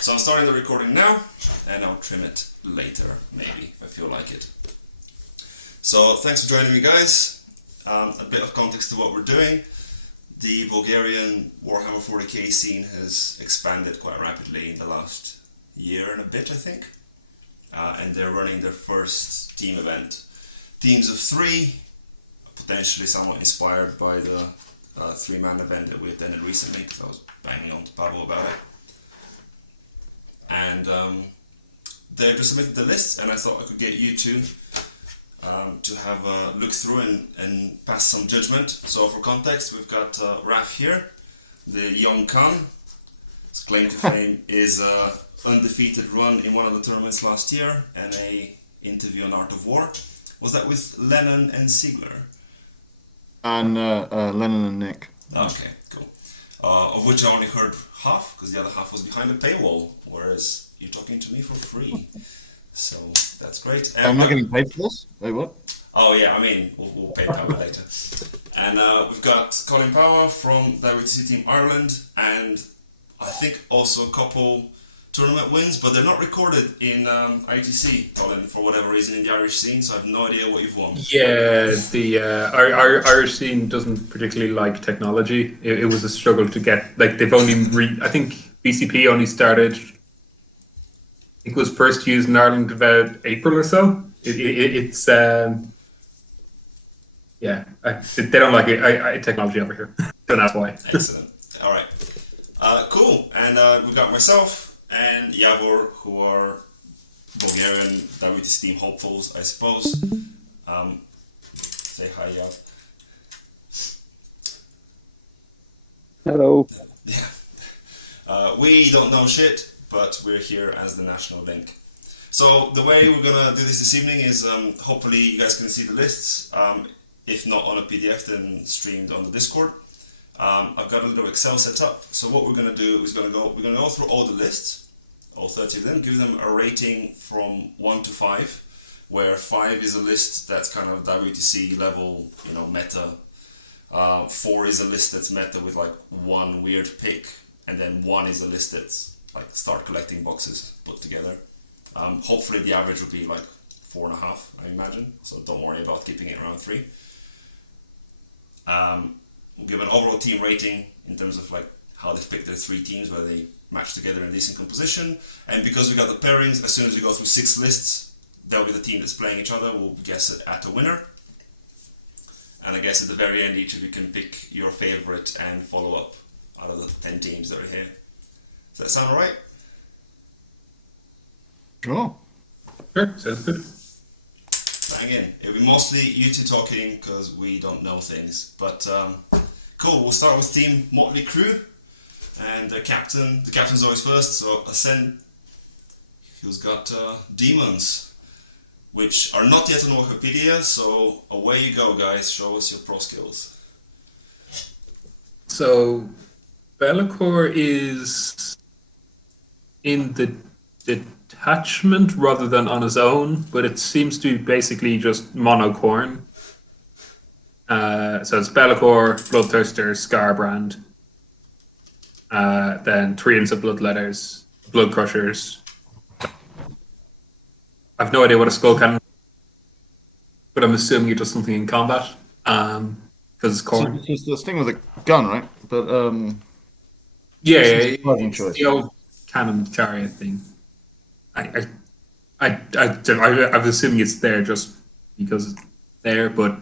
So I'm starting the recording now, and I'll trim it later, maybe, if I feel like it. So thanks for joining me, guys. A bit of context to what we're doing. The Bulgarian Warhammer 40k scene has expanded quite rapidly in the last year and a bit, I think. And they're running their first team event. Teams of 3, potentially somewhat inspired by the 3-man event that we attended recently, because I was banging on to Pavel about it. And they just submitted the list, and I thought I could get you two to have a look through and pass some judgment. So for context, we've got Raf here, the young Khan. His claim to fame is undefeated run in one of the tournaments last year and a interview on Art of War. Was that with Lennon and Siegler? And Lennon and Nick. Okay, cool. Of which I only heard half, because the other half was behind a paywall, whereas you're talking to me for free. So that's great. And I'm not getting paid for this? Wait, what? Oh yeah, I mean, we'll pay Power later. And we've got Colin Power from WTC Team Ireland, and I think also a couple tournament wins, but they're not recorded in ITC, Colin, for whatever reason, in the Irish scene, so I have no idea what you've won. Yeah, the Irish scene doesn't particularly like technology. It was a struggle to get, like, they've only, I think BCP only started, I think it was first used in Ireland about April or so. It's, yeah, they don't like it, technology over here. So that's why. Excellent. All right. Cool. And we've got myself and Javor, who are Bulgarian WTC team hopefuls, I suppose. Say hi, Jav. Hello. Yeah. We don't know shit, but we're here as the national link. So the way we're gonna do this evening is hopefully you guys can see the lists. If not on a PDF, then streamed on the Discord. I've got a little Excel set up. So what we're gonna do is we're gonna go through all the lists, all 30 of them, give them a rating from 1 to 5, where 5 is a list that's kind of WTC level, meta. 4 is a list that's meta with like one weird pick, and then 1 is a list that's like start collecting boxes put together. Hopefully the average will be like 4.5, I imagine. So don't worry about keeping it around 3. We'll give an overall team rating in terms of like how they've picked their 3 teams, where they match together in decent composition. And because we got the pairings, as soon as we go through 6 lists, that'll be the team that's playing each other. We'll guess it at a winner. And I guess at the very end, each of you can pick your favorite and follow up out of the 10 teams that are here. Does that sound alright? Sure. Sure, sounds good. Bang in. It'll be mostly you two talking because we don't know things. But cool, we'll start with Team Motley Crew. And the captain's always first, so Ascend, who's got demons, which are not yet on Wikipedia, so away you go, guys. Show us your pro skills. So Be'lakor is in the detachment rather than on his own, but it seems to be basically just monocorn. So it's Be'lakor, Bloodthirster, Scarbrand, then Treants of Bloodletters, Blood Crushers. I've no idea what a skull cannon is, but I'm assuming it does something in combat, because it's corn. So it's this thing with a gun, right? But Yeah, surprising it's choice. the old cannon chariot thing. I'm assuming it's there just because it's there, but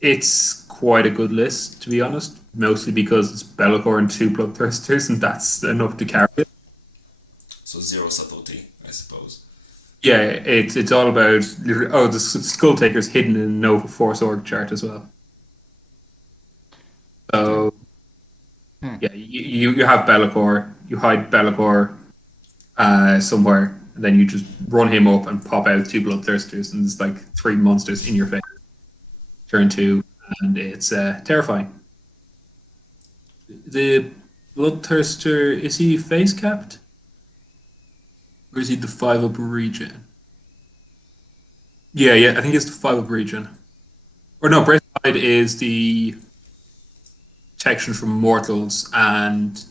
it's quite a good list, to be honest. Mostly because it's Be'lakor and 2 Bloodthirsters, and that's enough to carry it. So 0 subtlety, I suppose. Yeah, it's all about the Skull Taker's hidden in Nova Force org chart as well. So yeah, you have Be'lakor, you hide Be'lakor somewhere, and then you just run him up and pop out 2 Bloodthirsters, and it's like 3 monsters in your face. Turn 2, and it's terrifying. The Bloodthirster, is he face capped? Or is he the 5-up regen? Yeah, I think it's the 5-up regen. Or no, Breastplate is the protection from mortals and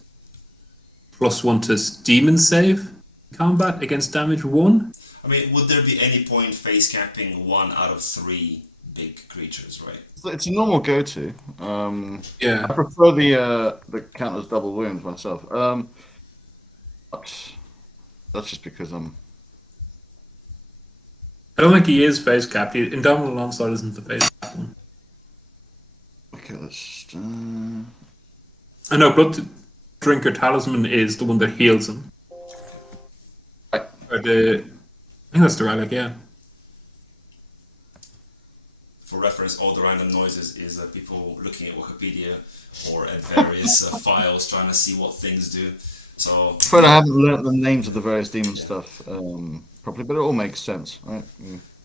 +1 to demon save combat against damage 1. I mean, would there be any point face capping 1 out of 3 big creatures, right? It's a normal go-to. Yeah. I prefer the counters double wounds myself. But that's just because I'm. I don't think he is face capped. Indomitable Onslaught isn't the face cap one. Okay, let's just. I know, Blood Drinker Talisman is the one that heals him. Right. Or I think that's the relic, yeah. For reference, all the random noises is people looking at Wikipedia or at various files trying to see what things do. So, Afraid I haven't learnt the names of the various demon stuff properly, but it all makes sense, right?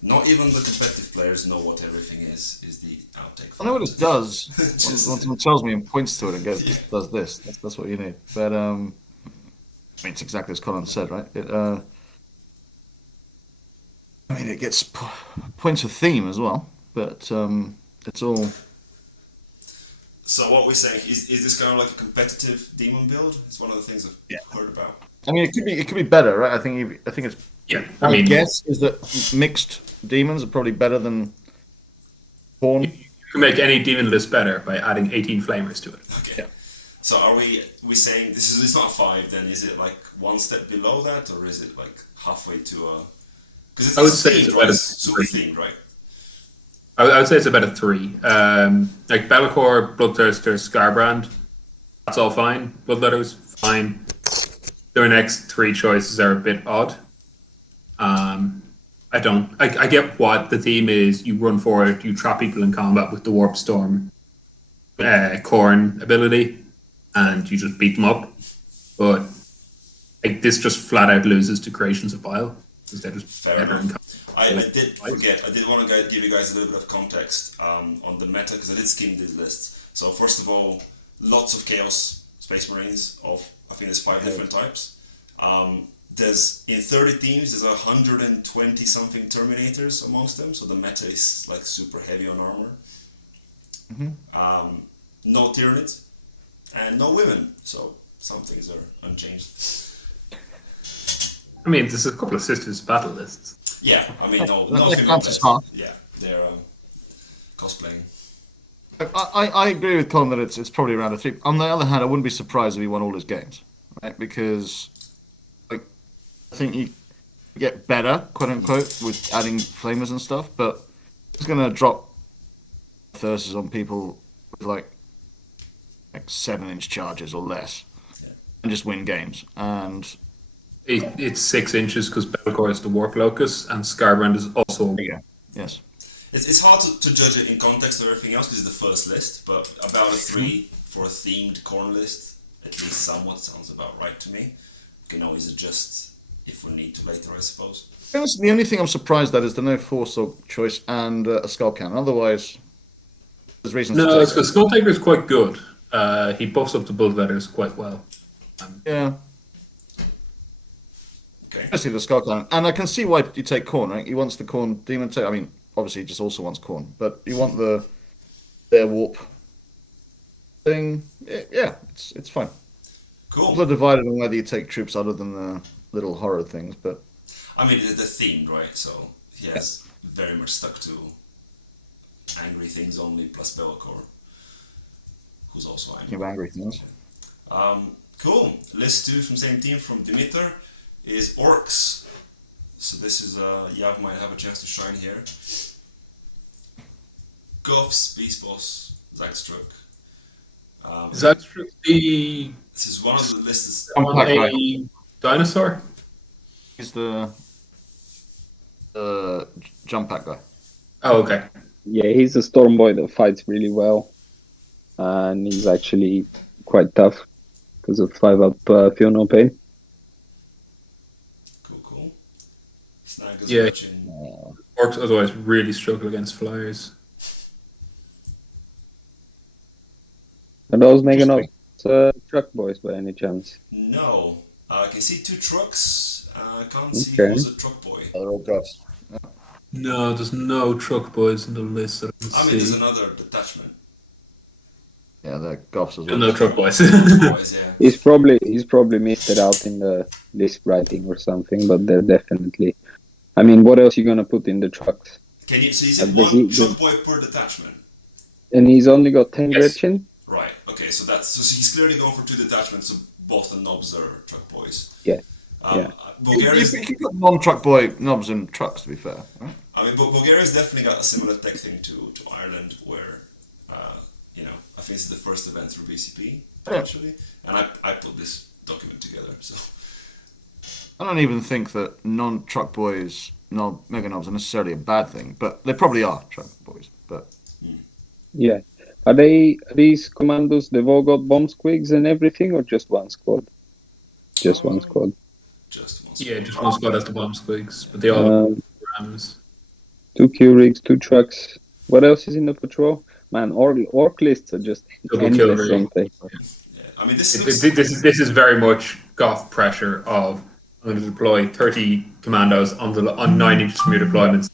not even the competitive players know what everything is the outtake. I know what it does. Once someone tells me and points to it and goes, "Does this?" That's what you need. But I mean, it's exactly as Colin said, right? I mean, it gets points of theme as well, but it's all. So what we're saying is this kind of like a competitive demon build? It's one of the things I've heard about. I mean, it could be better, right? I think it's. Yeah, My guess is that mixed demons are probably better than Horn. You can make any demon list better by adding 18 flamers to it. Okay. Yeah. So are we saying it's not a 5? Then is it like one step below that, or is it like halfway to a? Because it's I would say themed, it's right? about a It's super 3. themed, right? I would say it's about a 3. Like Be'lakor, Bloodthirster, Scarbrand, that's all fine. Bloodletter's fine. Their next 3 choices are a bit odd. I get what the theme is. You run forward, you trap people in combat with the Warp Storm Corn ability, and you just beat them up. But like this just flat out loses to Creations of Bile because they're just Fair better in enough. combat. I did forget. I did want to give you guys a little bit of context on the meta because I did skim these lists. So first of all, lots of Chaos Space Marines of I think there's 5 different types. There's in 30 teams there's 120 something Terminators amongst them, so the meta is like super heavy on armor. No Tyranids and no women, so some things are unchanged. I mean, there's a couple of Sisters battle lists. Yeah, I mean no They're female fantasy players. hard. Yeah, they're cosplaying. I agree with Colin that it's probably around a 3. On the other hand, I wouldn't be surprised if he won all his games, right? Because like I think you get better, quote unquote, with adding flamers and stuff, but he's gonna drop thirsts on people with like 7-inch charges or less, and just win games. And It's 6 inches because Be'lakor is the Warp Locus, and Scarbrand is also. yes, It's hard to judge it in context of everything else because it's the first list, but about a 3 for a themed corn list, at least somewhat sounds about right to me. We can always adjust if we need to later, I suppose. the only thing I'm surprised at is the no force or choice and a skull cannon. Otherwise, there's reasons. No, to it's take because Skull Taker is quite good. He buffs up the Bloodletters quite well. Yeah. Okay. Especially the skull cannon. And I can see why you take Corn, right? He wants the Corn demon take. I mean, obviously he just also wants Corn, but you want their warp thing. Yeah, it's fine. Cool. People are divided on whether you take troops other than the little horror things, but I mean, the themed, right? So he has very much stuck to angry things only plus Be'lakor, who's also angry. you have angry things. Cool. List 2 from same team from Dimitar is Orcs. So this is Yav might have a chance to shine here. Goffs, Beast Boss, Zagstruck. Zagstruck the This is one of the lists. a dinosaur? He's the jump pack guy. Oh, okay. Yeah, he's a storm boy that fights really well, and he's actually quite tough because of 5-up Feel No Pain. Cool. Snag is Yeah. watching. Orcs otherwise really struggle against flyers. Are those making up truck boys by any chance? No. I can see 2 trucks. I can't see Okay. who's a truck boy. They're all gods. No, there's no truck boys in the list that I can I mean, see. there's another detachment. Yeah, they're goths as well. No truck boys. Boys, yeah. He's probably missed it out in the list writing or something, but they're definitely. I mean, what else are you gonna put in the trucks? So is it Does one he- truck boy per detachment? And he's only got 10 Yes. Right. Gretchen? Okay. So he's clearly going for 2 detachments. So both the knobs are truck boys. Yeah. Um, Bulgaria's, You can put non-truck boy knobs in trucks, to be fair. Right? I mean, Bulgaria's definitely got a similar tech thing to Ireland, where I think it's the first event through BCP actually, and I put this document together. So I don't even think that non-truck boys mega knobs are necessarily a bad thing, but they probably are truck boys. But Yeah. Are these commandos, they've all got bomb squigs and everything, or just one squad? Just one squad. just one. Yeah, just one squad has the bomb squigs, but they all have rams. 2 Q rigs, 2 trucks. What else is in the patrol? Man, orc lists are just Double kill endless, rig. aren't they? Yeah. I mean, this looks. This is very much goth pressure of I'm going to deploy 30 commandos on 9 inches from your deployments,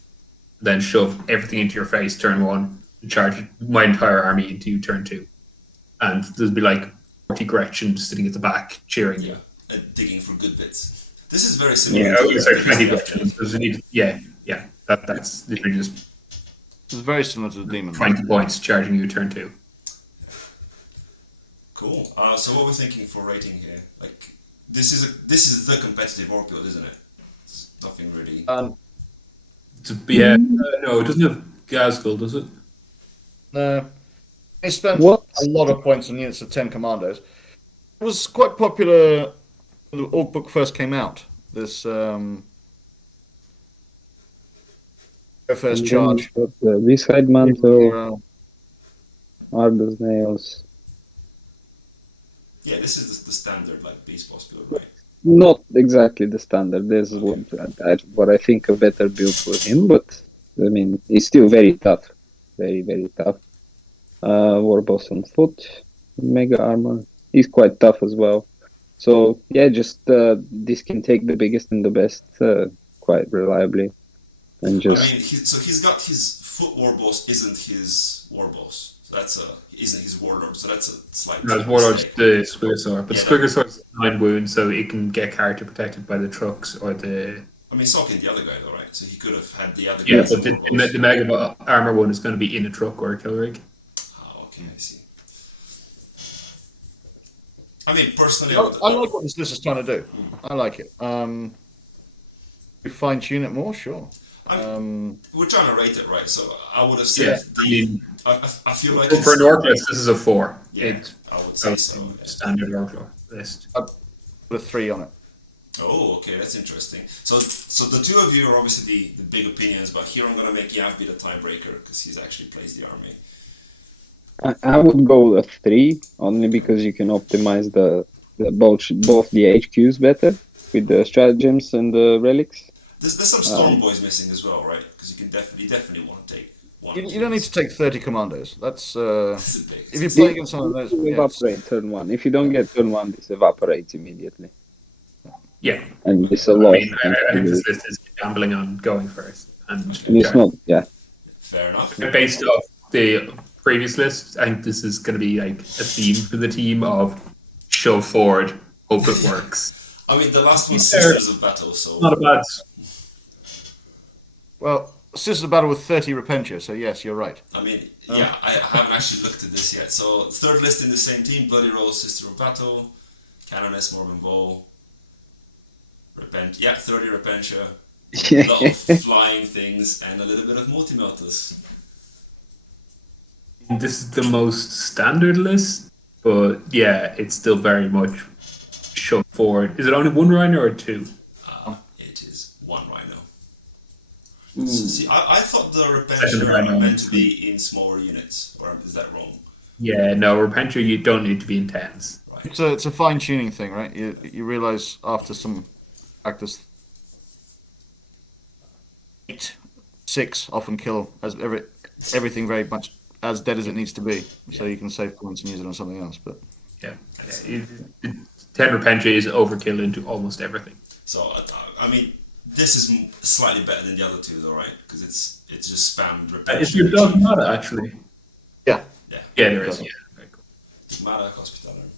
then shove everything into your face turn 1, and charge my entire army into you turn 2. And there's be like 40 Gretchen sitting at the back cheering you. Digging for good bits. This is very similar. Yeah, to it's like 20 Gretchen. Gretchen. Yeah. That's literally just it's very similar to the demon. 20 points charging you turn 2. Cool. So what we're thinking for rating here, like this is the competitive orc build, isn't it? It's nothing really. No, it doesn't have Gazgul, does it? No, they spent What? a lot of points on units of 10 commandos. It was quite popular when the orc book first came out. This first charge. Got the B-side mantle, Ardus nails. Yeah, this is the standard like beast boss build, right? Not exactly the standard. There's what I think a better build for him, but I mean, he's still very tough. Very, very tough. War boss on foot, mega armor. He's quite tough as well. So, yeah, just this can take the biggest and the best quite reliably. And just. I mean, he's got his foot war boss isn't his war boss. So isn't his warlord. So that's a slight. No, his warlord's mistake. the Squigosaur, but Yeah, Squigosaur's 9 wounds, so it can get character protected by the trucks or the. I mean, Sock the other guy though, right? So he could have had the other guy. Yeah, as a but the war boss. mega armor one is going to be in a truck or a kill rig. Oh, okay, I see. I mean, personally, I like what this list is trying to do. I like it. We fine tune it more, sure. we're trying to rate it right, so I would have said I feel like for an orc list, this is a 4. Yeah, I would say so. Yeah. Standard orc list. Put a 3 on it. Oh, okay, that's interesting. So the two of you are obviously the big opinions, but here I'm gonna make Yav be the tiebreaker because he's actually plays the army. I would go a 3 only because you can optimize both the HQs better with the stratagems and the relics. There's some storm boys missing as well, right? Because you definitely want to take one. You don't need to take 30 commandos. That's This is big. if you play against some of those. Evaporate turn 1. If you don't get turn 1, this evaporates immediately. Yeah. And it's a lot. I think this list is gambling on going first. And It's not, yeah. Fair enough. based off the previous list, I think this is going to be like a theme for the team of shove forward, hope it works. I mean, the last one's Fair. Sisters of Battle, so Not a bad. Well, Sisters of Battle with 30 Repentia, so yes, you're right. I mean, yeah, I haven't actually looked at this yet. So third list in the same team: Bloody Rose, Sister of Battle, Canoness, Mormon Vol, 30 Repentia, a lot of flying things, and a little bit of multi-melters. This is the most standard list, but yeah, it's still very much shoved forward. Is it only one rhino or 2? It is one rhino. See, I thought the Second Repentia rhino. were meant to be in smaller units, or is that wrong? Yeah, no, Repentia, you don't need to be in 10s. Right. It's a fine tuning thing, right? You realize after some practice, 8, 6 often kill as everything very much as dead as it needs to be, so you can save points and use it on something else. But Yeah. 10 Repentia is overkill into almost everything. So I mean, this is slightly better than the other two, though, right? Because it's just spammed Repentia. Is your dogmata actually? yeah, Yeah. Yeah, there is. Yeah, very cool. Mara Hospitaler.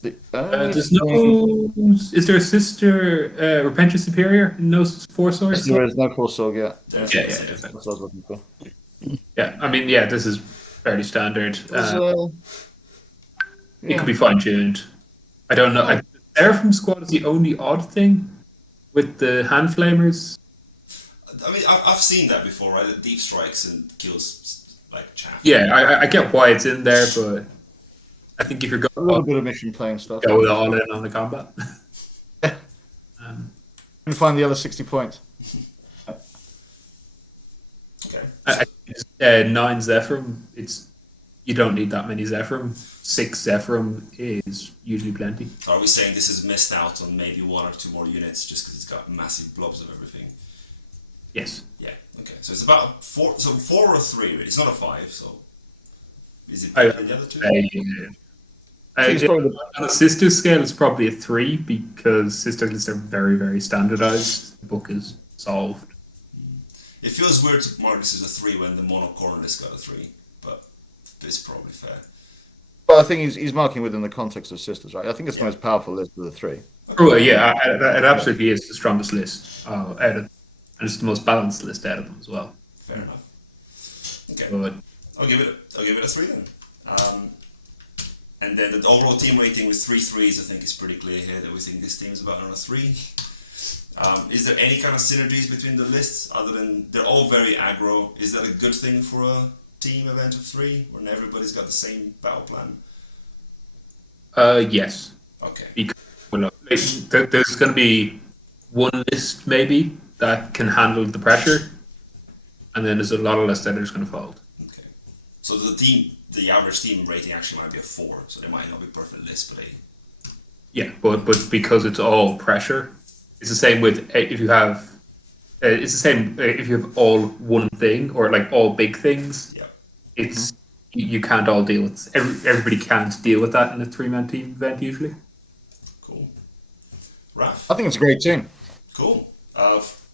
There's no. Is there a sister, Repentia Superior in those 4 swords? There is no 4-sword yet. There's Yeah, no yeah, second. exactly. That's what I was looking for. Yeah, I mean, yeah, this is fairly standard. It Yeah. could be fine tuned. I don't know. Oh. Seraphim Squad is the only odd thing with the hand flamers. I mean, I've seen that before, right? The deep strikes and kills like chaff. Yeah, I get why it's in there, but I think if you're A little bit of mission playing stuff. go all in on the combat. And find the other 60 points. Okay. 9 Zephyrim, you don't need that many Zephyrim. 6 Zephyrim is usually plenty. So are we saying this has missed out on maybe 1 or 2 more units just because it's got massive blobs of everything? Yes. Yeah. Okay. So it's about 4. So 4 or 3. Really. It's not a 5. So is it I- better than the other 2? On a sister scale, it's probably a 3 because sister lists are very, very standardized. The book is solved. It feels weird to mark this as a 3 when the mono corner list got a 3, but it's probably fair. Well, I think he's marking within the context of sisters, right? I think it's the most powerful list of the 3. Oh yeah, it absolutely is the strongest list out of, and it's the most balanced list out of them as well. Fair enough. Okay. But I'll give it a 3 then. And then the overall team rating with 3 3s, I think is pretty clear here that we think this team is about on a 3. Is there any kind of synergies between the lists other than they're all very aggro? Is that a good thing for a team event of 3 when everybody's got the same battle plan? yes, Okay. because there's going to be one list maybe that can handle the pressure, and then there's a lot of lists that are just going to fold. Okay. So the average team rating actually might be a 4, so they might not be perfect list, but Yeah, but because it's all pressure, it's the same with if you have. It's the same if you have all one thing or like all big things. yeah. It's you can't all deal with everybody can't deal with that in a 3-man team event usually. Cool. Raf. I think it's a great team. Cool.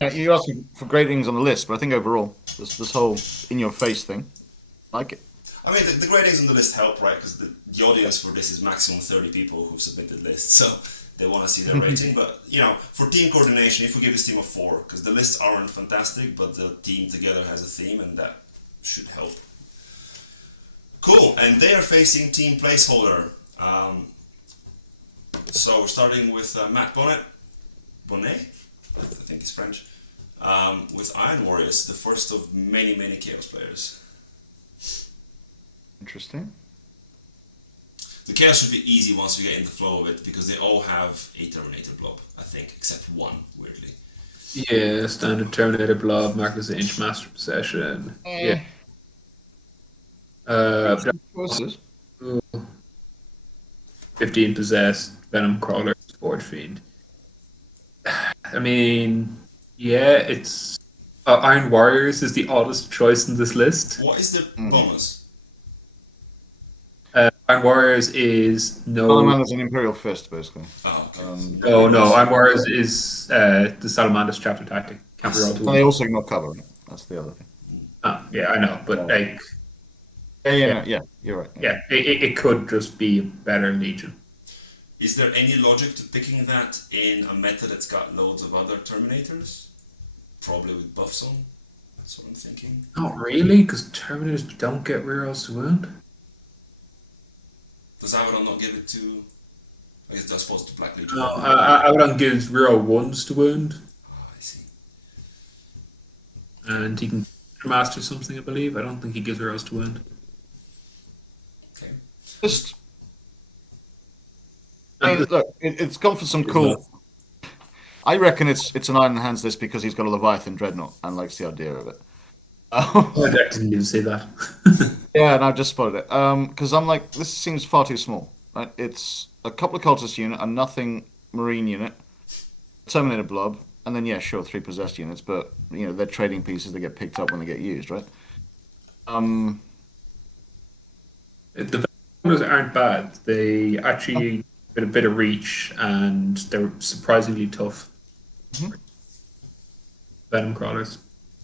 You're asking for gradings on the list, but I think overall, this whole in-your-face thing, I like it. I mean, the gradings on the list help, right? Because the audience for this is maximum 30 people who've submitted lists, so they want to see their rating. But, for team coordination, if we give this team a 4, because the lists aren't fantastic, but the team together has a theme, and that should help. Cool, and they are facing team placeholder. So we're starting with Matt Bonnet. Bonnet? I think he's French. With Iron Warriors, the first of many, many Chaos players. Interesting. The Chaos should be easy once we get in the flow of it, because they all have a Terminator blob, I think, except one, weirdly. Yeah, standard Terminator blob, Marcus Inch, Master Possession. Yeah. Choices. 15 Possessed, Venom Crawler, Forge Fiend. I mean, yeah, it's Iron Warriors is the oddest choice in this list. What is the bonus? Iron Warriors is no. Salamander's an Imperial Fist, basically. Oh, okay. No. Iron Warriors is the Salamander's chapter tactic. Can't be rolled to And they also ignore cover. Right? That's the other thing. Yeah, I know, but like, Yeah, you're right. yeah, it could just be a better Legion. Is there any logic to picking that in a meta that's got loads of other Terminators? Probably with buffs on. That's what I'm thinking. Not really, because Terminators don't get rerolls to wound. Does Abaddon not give it to... I guess that's supposed to Black Legion. No, Abaddon gives reroll 1s to wound, Oh, I see. and he can master something, I believe. I don't think he gives rerolls to wound. Okay. Just look, it's gone for some cool. I reckon it's an Iron Hands list because he's got a Leviathan Dreadnought and likes the idea of it. I didn't even say that. Yeah, and I've just spotted it. Because I'm like, this seems far too small. Right? It's a couple of cultist unit, a nothing marine unit, Terminator blob, and then 3 possessed units. But they're trading pieces that get picked up when they get used, right? The Venomers aren't bad. They actually get a bit of reach, and they're surprisingly tough. Venom Crawlers.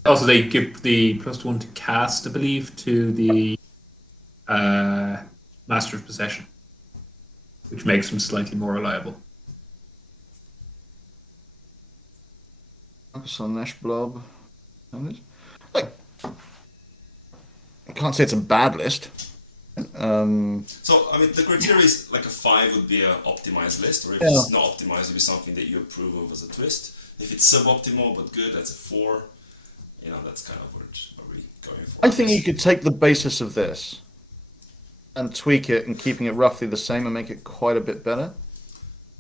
Also, they give the +1 to cast, I believe, to the Master of Possession, which makes him slightly more reliable. Focus on Nesh Blob. Like, I can't say it's a bad list. So, I mean, the criteria is like a 5 would be an optimized list, or if it's not optimized, it would be something that you approve of as a twist. If it's suboptimal but good, that's a 4. You know, that's kind of what we're going for. I think you could take the basis of this and tweak it and keeping it roughly the same and make it quite a bit better.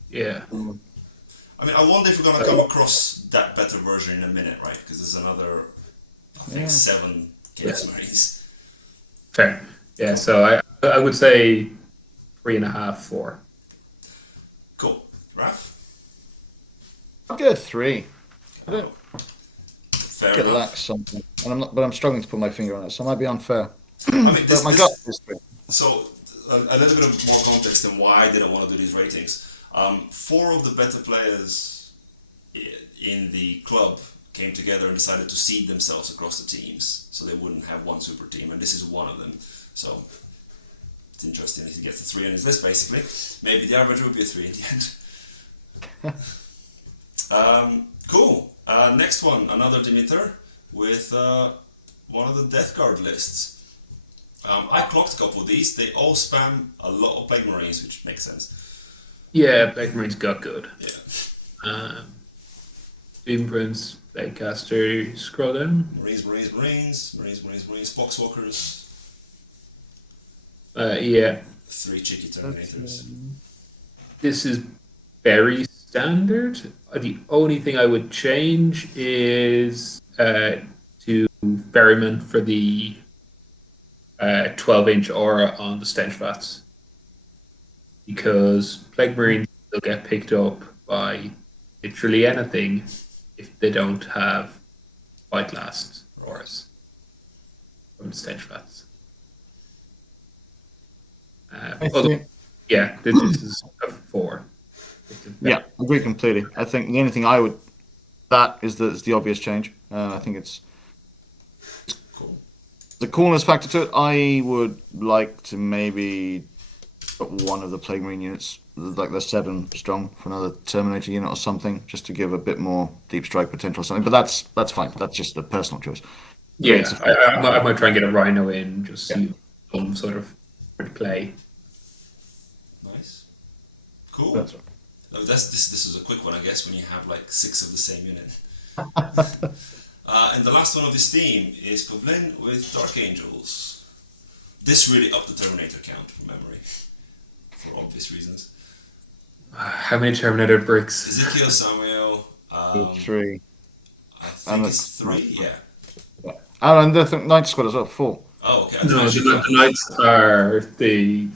Yeah. I mean, I wonder if we're going to come across that better version in a minute, right? Because there's another, I think, 7 Chaos Marines. Fair. Yeah, so I would say 3.5, 4. Cool. Raph? I'll go 3. I don't Fair get enough. lax something, and I'm struggling to put my finger on it, so it might be unfair. I mean, But my gut is 3. So, a little bit of more context on why I didn't want to do these ratings. 4 of the better players in the club came together and decided to seed themselves across the teams, so they wouldn't have one super team, and this is one of them. So, it's interesting if he gets a 3 on his list, basically. Maybe the average would be a 3 in the end. Cool. Next one, another Demeter with one of the Death Guard lists. I clocked a couple of these. They all spam a lot of Plague Marines, which makes sense. Yeah, Plague Marines got good. Yeah. Doom Prince, Plaguecaster, scroll down. Marines, Poxwalkers, Yeah. 3 cheeky Terminators. This is very standard. The only thing I would change is to Ferryman for the 12-inch aura on the Stench Vats. Because Plague Marines will get picked up by literally anything if they don't have White Last auras from the Stench Vats. Yeah, this is a 4. Yeah, agree completely. I think the only thing that is the obvious change. I think it's Cool. the coolness factor to it. I would like to maybe put one of the Plague Marine units, like the 7 strong, for another Terminator unit or something, just to give a bit more deep strike potential or something. But that's fine. That's just a personal choice. Yeah, I might try and get a Rhino in, just see some sort of play. Nice. Cool. That's right. This is a quick one, I guess, when you have like 6 of the same unit. And the last one of this theme is Pavlin with Dark Angels. This really upped the Terminator count from memory, for obvious reasons. How many Terminator bricks? Ezekiel, Samuel. 3. I think it's 3. Yeah. Oh, and the Night Squad as well. 4. Oh, okay. No, the Knights are the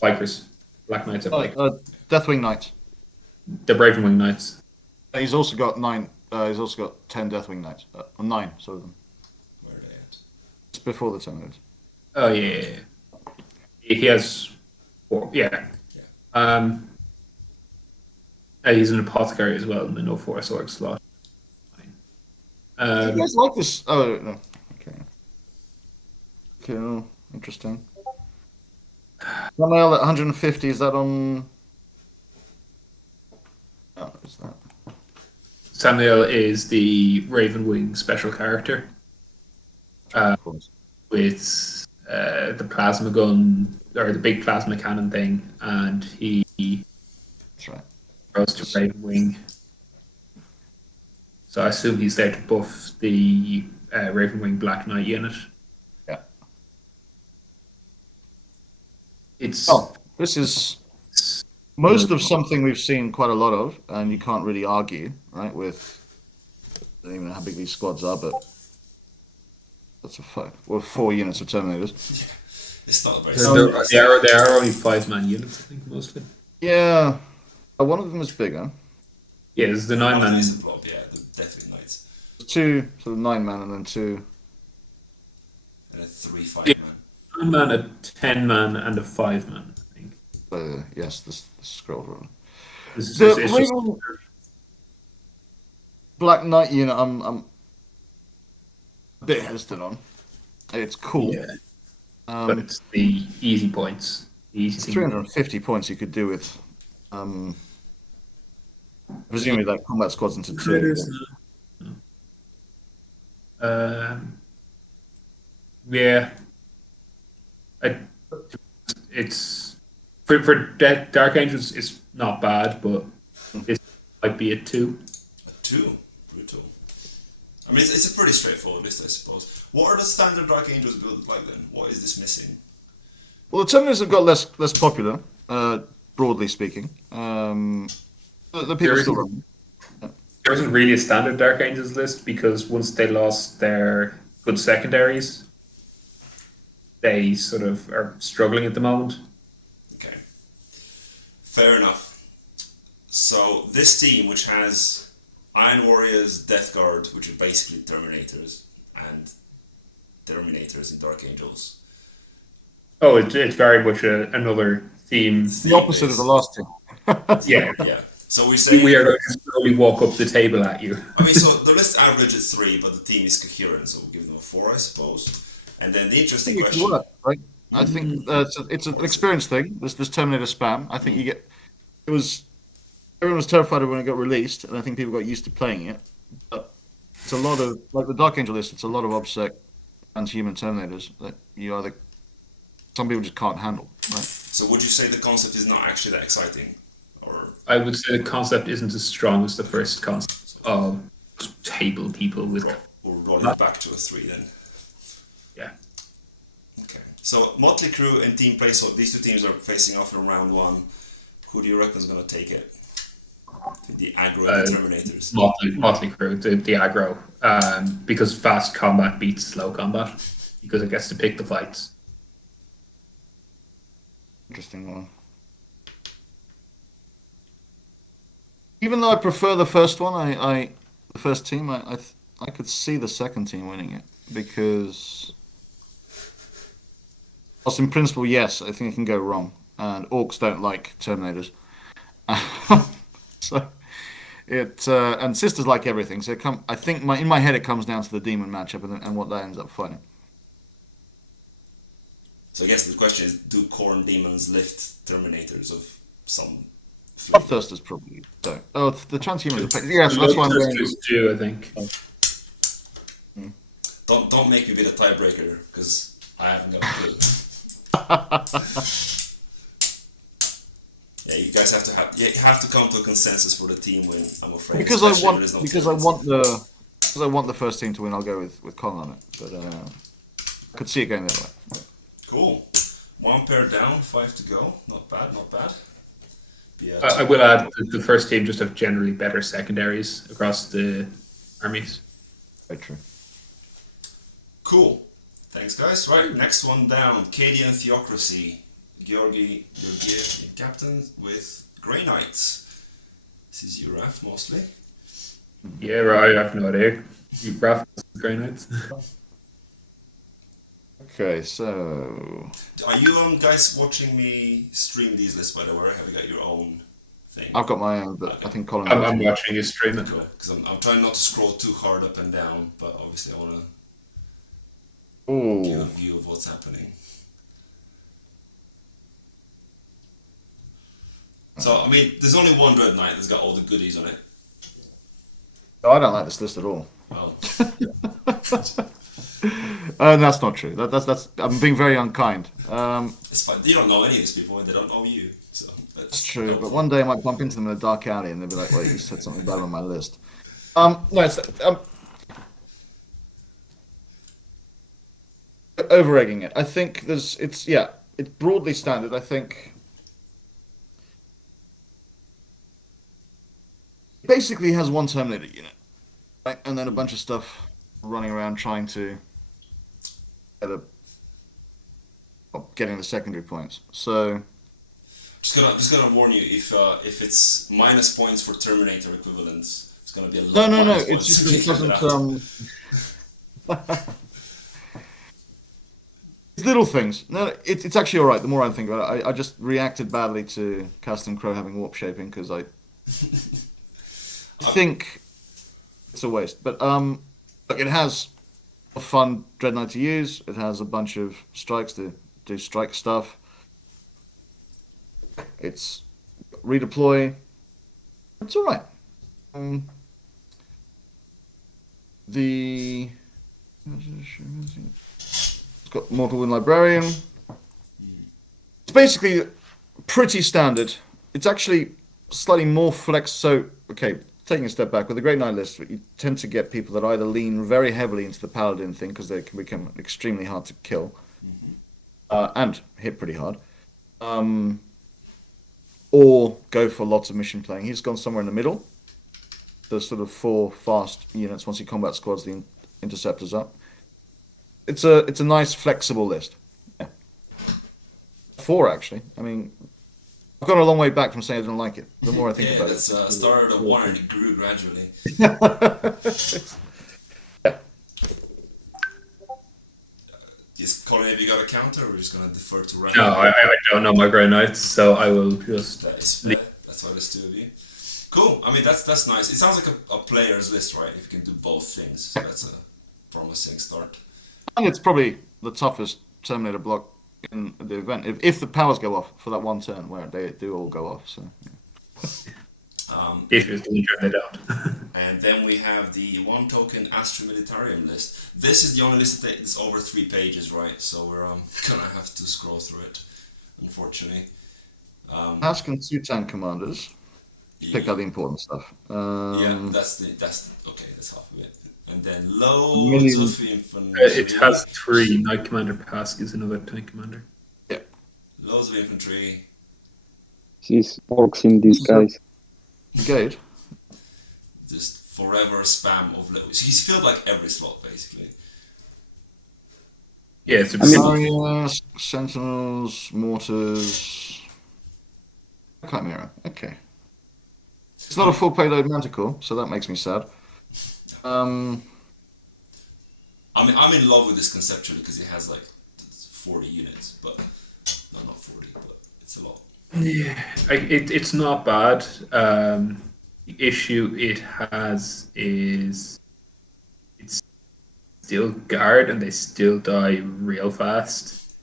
Bikers. Black Knights are Bikers. Deathwing Knights. The Ravenwing Knights. He's also got 9. He's also got 10 Deathwing Knights. Or 9, sorry. Where are they at? It's before the Terminators. Oh, yeah. He has 4. Yeah. He's an apothecary as well in the no force org slot. You guys like this? Oh, no. Okay. Cool. Interesting. Samuel at 150, is that on... Oh, is that... Samuel is the Ravenwing special character. With the plasma gun, or the big plasma cannon thing, and he That's right. goes to Ravenwing. So I assume he's there to buff the Ravenwing Black Knight unit. Yeah. It's This is most of something we've seen quite a lot of, and you can't really argue, right, with... I don't even know how big these squads are, but... That's a 5. Well, 4 units of Terminators. It's not very they are only 5-man units, I think, mostly. Yeah. One of them is bigger. Yeah, there's the 9-man. Yeah, the Deathwing Knights. 2 sort of 9-man and then 2... And a 3 5-man. 9-man, a 10-man, and a 5-man, I think. Yes, this scroll room. It's The just- Raven Black Knight unit, I'm a bit hesitant on. It's cool. Yeah. but it's the easy points. The easy It's thing. 350 points you could do with, presumably that combat squad's into two. Yeah, it's for Dark Angels. It's not bad, but this might be a 2. A 2, brutal. I mean, it's a pretty straightforward list, I suppose. What are the standard Dark Angels build like then? What is this missing? Well, the Terminators have got less popular, broadly speaking. The people still run. There isn't really a standard Dark Angels list because once they lost their good secondaries, they sort of are struggling at the moment. Okay. Fair enough. So this team, which has Iron Warriors, Death Guard, which are basically Terminators, and Terminators and Dark Angels. Oh, it's very much another theme. It's the opposite of the last team. Yeah. Yeah. So we say We are going to slowly walk up the table at you. I mean, so the list average is 3, but the team is coherent, so we'll give them a 4, I suppose. And then the interesting It question. can work, right? I think it's an experience thing. This Terminator spam. I think everyone was terrified of when it got released, and I think people got used to playing it. But it's a lot of like the Dark Angel list. It's a lot of obsec and human Terminators that some people just can't handle. Right? So would you say the concept is not actually that exciting, or I would say the concept isn't as strong as the first concept of table people with. we'll roll it back to a 3 then? Yeah. Okay. So Motley Crue and Team Play. So these two teams are facing off in round 1. Who do you reckon is going to take it? The aggro and the Terminators. Motley Crue, the aggro, because fast combat beats slow combat, because it gets to pick the fights. Interesting one. Even though I prefer the first one, the first team, I could see the second team winning it because, whilst in principle, yes, I think it can go wrong, and orcs don't like Terminators, so and sisters like everything. So I think in my head it comes down to the demon matchup and what that ends up fighting. So I guess the question is, do Khorne demons lift Terminators of some flavor? Bloodthirsters probably don't. Oh, the transhumans are yes, that's why I'm going. Two, I think. Don't make me be the tiebreaker because I haven't got a clue. Yeah, you guys have to come to a consensus for the team win. I'm afraid Because I want the first team to win. I'll go with Colin on it, but I could see it going the other way. Cool. 1 pair down, 5 to go. Not bad, not bad. I will add the first team just have generally better secondaries across the armies. Very true. Cool. Thanks, guys. Right, next one down. Cadian Theocracy. Georgi Georgiev in captain with Grey Knights. This is you, Raf, mostly. Yeah, right, I have no idea. You Raf, Grey Knights. Okay, so Are you guys watching me stream these lists, by the way? Have you got your own thing? I've got my own, but I think Colin. I'm watching you stream it. Cool. Because I'm trying not to scroll too hard up and down, but obviously I want to give a view of what's happening. So, I mean, there's only one Dread Knight that's got all the goodies on it. No, I don't like this list at all. Well, That's not true. That's I'm being very unkind. it's fine. You don't know any of these people and they don't know you. So That's true, helpful. But one day I might bump into them in a dark alley and they'll be like, "Wait, you said something bad on my list." No, it's over-egging it. I think it's broadly standard. I think it basically has one Terminator unit, right, and then a bunch of stuff running around trying to getting the secondary points. So. Just gonna warn you, if it's minus points for Terminator equivalents, it's gonna be a lot. No. It's just that it doesn't. It's little things. No, it's actually all right. The more I think about it, I just reacted badly to Castle Crow having warp shaping because I think it's a waste. But look, it has a fun Dread Knight to use. It has a bunch of strikes to do strike stuff. It's redeploy. It's all right. The it's got Mortal Wound Librarian. It's basically pretty standard. It's actually slightly more flex. So, okay, taking a step back, with the Great Knight list, you tend to get people that either lean very heavily into the Paladin thing because they can become extremely hard to kill and hit pretty hard, or go for lots of mission playing. He's gone somewhere in the middle. There's sort of 4 fast units once he combat squads the interceptors up. It's a nice flexible list. Yeah. 4 actually. I mean, I've gone a long way back from saying I didn't like it. The more I think about it. Started at 1 and it grew gradually. Colin, have you got a counter, or we're just going to defer to Ryan? No, I don't know my Grey Knights, so I will just. That is fair. That's why there's 2 of you. Cool. I mean, that's nice. It sounds like a player's list, right? If you can do both things, so that's a promising start. And it's probably the toughest Terminator block in the event if the powers go off for that one turn where they do all go off. So. Issues don't turn it out. And then we have the 1 token Astro Militarium list. This is the only list that's over 3 pages, right? So we're gonna have to scroll through it, unfortunately. Ask and 2 tank commanders. Pick out the important stuff. Yeah, that's okay. That's half of it. And then loads of infantry. It has 3. Knight Commander Pask is another tank commander. Yeah. Loads of infantry. She's orcs in disguise. Brigade. Just forever spam of he's filled like every slot basically. Yeah, it's a Barriers, Sentinels, Mortars. Chimera. Okay. It's not a full payload Manticore, so that makes me sad. I mean, I'm in love with this conceptually because it has like 40 units, but no, not 40, but it's a lot. Yeah, it's not bad. The issue it has is it's still guard and they still die real fast.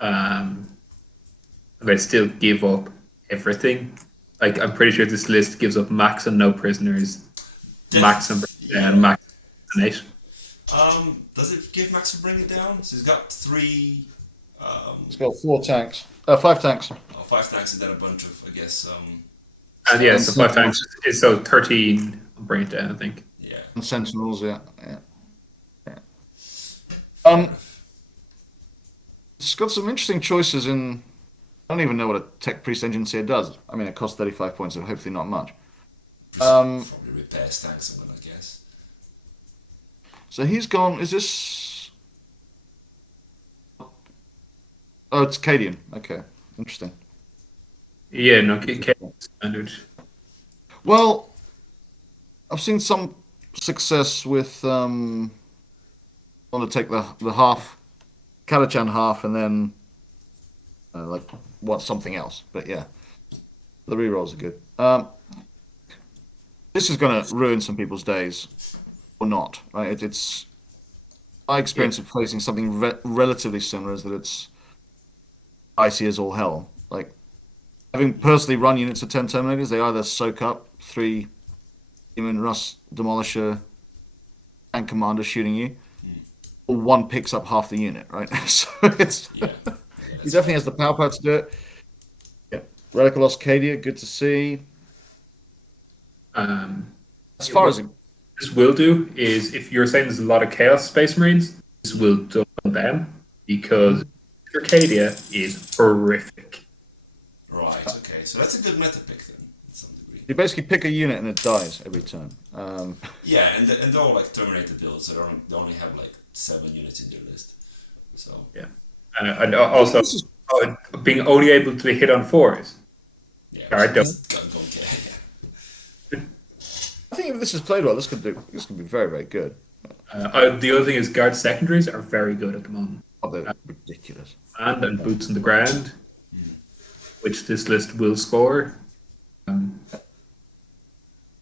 They still give up everything. Like, I'm pretty sure this list gives up max and no prisoners, max and max and 8. Does it give max for bring it down? So he's got 3. It's got 4 tanks. 5 tanks. 5 tanks and then a bunch of, I guess. And yeah, so 5 tanks is so 13. I'll bring it down, I think. Yeah. And Sentinels, yeah. It's got some interesting choices in. I don't even know what a tech priest agency does. I mean, it costs 35 points, so hopefully not much. Probably repairs tanks, I'm gonna guess. So he's gone. Is this? Oh, it's Cadian. Okay, interesting. Yeah, no, standard. Well, I've seen some success with want to take the half, Kalachan half, and then want something else. But yeah, the rerolls are good. This is going to ruin some people's days, or not, right? It's my experience of placing something relatively similar is that it's icy as all hell. Like, having personally run units of 10 Terminators, they either soak up 3 Demon Rust Demolisher and Commander shooting you, or 1 picks up half the unit, right? So it's he definitely has the power to do it. Yeah, Relic of Lost Cadia, good to see. As far as this will do is, if you're saying there's a lot of Chaos Space Marines, this will double them because Arcadia is horrific. Right. Okay. So that's a good meta pick then, in some degree. you basically pick a unit and it dies every turn. Yeah, and they're all like Terminator builds. So they only have like 7 units in their list. So Yeah, and also being only able to hit on 4s. yeah, Alright, don't care. Yeah. I think if this is played well, this could be very, very good. The other thing is guard secondaries are very good at the moment. Oh, they're ridiculous. And boots on the ground, which this list will score.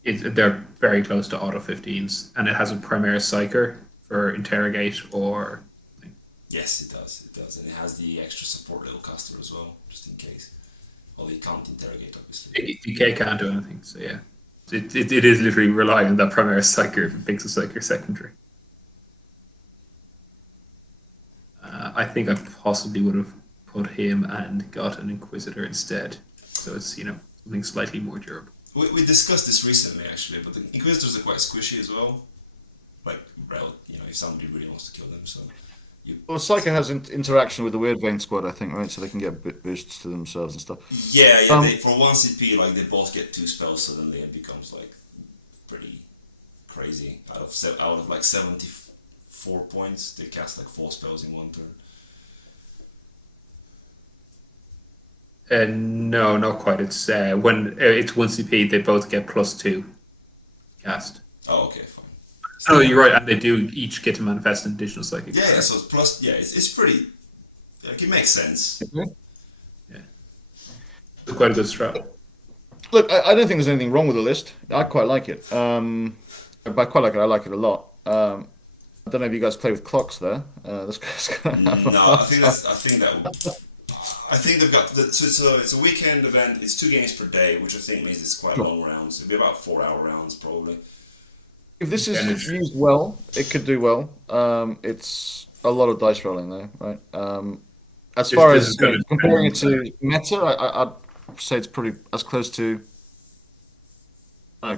They're very close to auto 15s, and it has a Primaris Psyker, for interrogate or. Yes, it does. It does, and it has the extra support little caster as well, just in case. Although you can't interrogate, obviously. DK can't do anything, so yeah. It is literally relying on that Primaris Psyker if it fixes like your secondary. I think I possibly would have put him and got an Inquisitor instead. So it's, something slightly more durable. We discussed this recently, actually, but the Inquisitors are quite squishy as well. Like, if somebody really wants to kill them, so... Well, Psycho has interaction with the Weird Vein squad, I think, right? So they can get boosts to themselves and stuff. Yeah, for 1 CP, like, they both get 2 spells, suddenly it becomes, like, pretty crazy. Out of like 74 points, they cast, like, 4 spells in 1 turn. No, not quite. It's when it's 1 CP, they both get +2 cast. Oh, okay, fine. Oh, you're right, and they do each get to manifest an additional psychic. Yeah, so it's plus. Yeah, it's pretty. Like, it makes sense. Yeah, it's quite a good strat. Look, I don't think there's anything wrong with the list. I quite like it. By quite like it, I like it a lot. I don't know if you guys play with clocks there. This guy's gonna have I think they've got so it's a weekend event. It's 2 games per day, which I think means it's quite long rounds. It'll be about 4-hour rounds probably. If this is used well, it could do well. It's a lot of dice rolling though, right? As far as comparing it to meta, I'd say it's pretty as close to.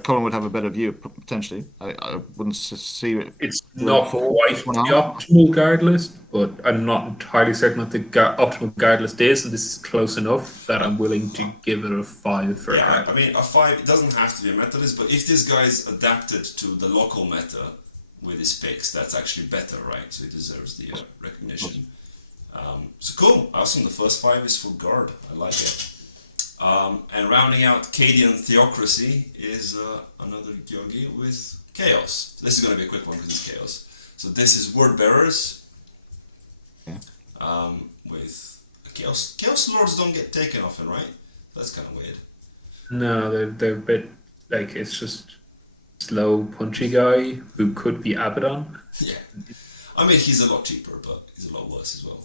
Colin would have a better view potentially. I wouldn't see it. It's not quite the optimal guard list, but I'm not entirely certain what the optimal guard list is, and this is close enough that I'm willing to give it a 5 for. Yeah, I mean a 5. It doesn't have to be a meta list, but if this guy's adapted to the local meta with his picks, that's actually better, right? So he deserves the recognition. So cool, awesome. The first 5 is for guard. I like it. And rounding out Cadian Theocracy is another Yogi with Chaos. This is going to be a quick one because it's Chaos. So this is Word Bearers with Chaos. Chaos Lords don't get taken often, right? That's kind of weird. No, they're a bit like it's just slow, punchy guy who could be Abaddon. Yeah, I mean he's a lot cheaper, but he's a lot worse as well.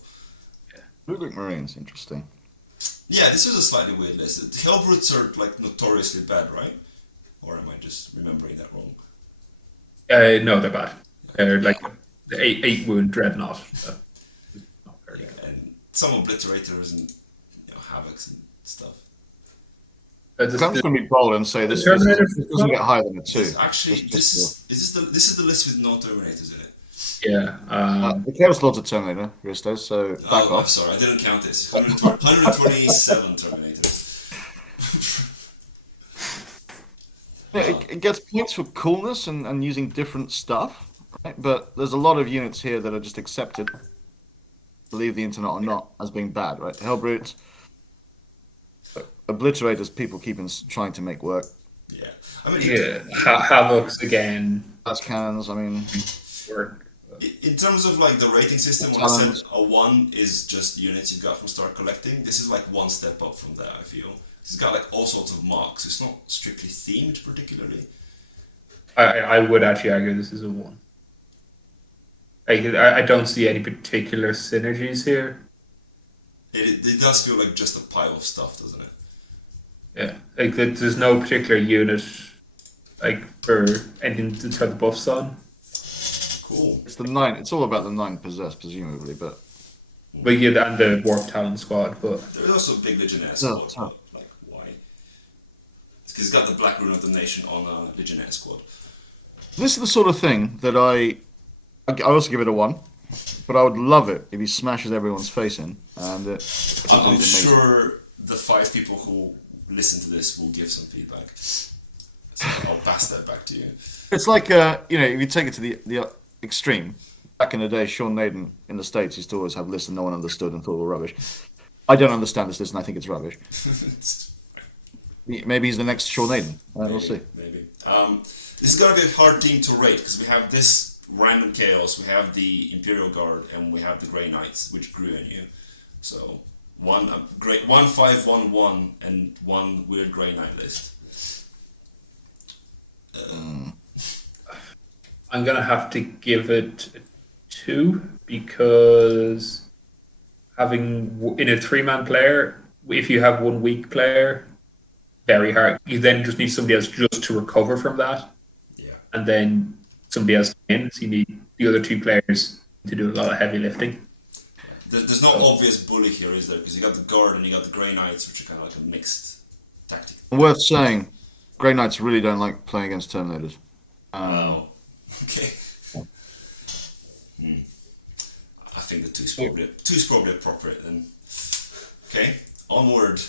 Yeah, Rubik Marines, interesting. Yeah, this was a slightly weird list. Hellbrutes are like notoriously bad, right? Or am I just remembering that wrong? No, they're bad. They're like the 8 wound dreadnought. And some obliterators and havocs and stuff. I'm just going to be bold and say this doesn't get higher than a 2. Actually, this is the list with no Terminators in it. Yeah. The Chaos Lord's a Terminator, Risto, so back off. Sorry, I didn't count this. 127 Terminators. It gets points for coolness and using different stuff, right? But there's a lot of units here that are just accepted, believe the internet or not, as being bad, right? Hellbrutes, Obliterators, people keep trying to make work. Yeah. I mean, Havocs again. Blast cannons, I mean... Work. In terms of like the rating system, when I said a 1 is just units you got from start collecting, this is like 1 step up from that, I feel. It's got like all sorts of marks. It's not strictly themed particularly. I would actually argue this is a 1. I don't see any particular synergies here. It does feel like just a pile of stuff, doesn't it? Yeah, like there's no particular unit like for anything to turn the buffs on. Cool. It's the 9. It's all about the 9 possessed, presumably, but yeah, and the Warp Talon squad, but there's also a big Legionnaire squad. But, like, why? It's because he's got the Black Rune of the Nation on a Legionnaire squad. This is the sort of thing that I also give it a 1, but I would love it if he smashes everyone's face in. And I'm sure the 5 people who listen to this will give some feedback. So I'll pass that back to you. It's like if you take it to the extreme. Back in the day, Sean Naden in the States used to always have lists that no one understood and thought were rubbish. I don't understand this list and I think it's rubbish. Maybe he's the next Sean Naden. We'll see. Maybe. This is going to be a hard team to rate because we have this random Chaos, we have the Imperial Guard, and we have the Grey Knights, which grew in you. So, 1 5 1 1 and 1 weird Grey Knight list. I'm gonna have to give it a 2 because having in a 3-man player, if you have one weak player, very hard. You then just need somebody else just to recover from that, Yeah. and then somebody else in. So you need the other 2 players to do a lot of heavy lifting. There's no obvious bully here, is there? Because you got the Guard and you got the Grey Knights, which are kind of like a mixed tactic. Worth saying, Grey Knights really don't like playing against Terminators. Wow. Okay. I think the two's probably appropriate then. Okay. Onward.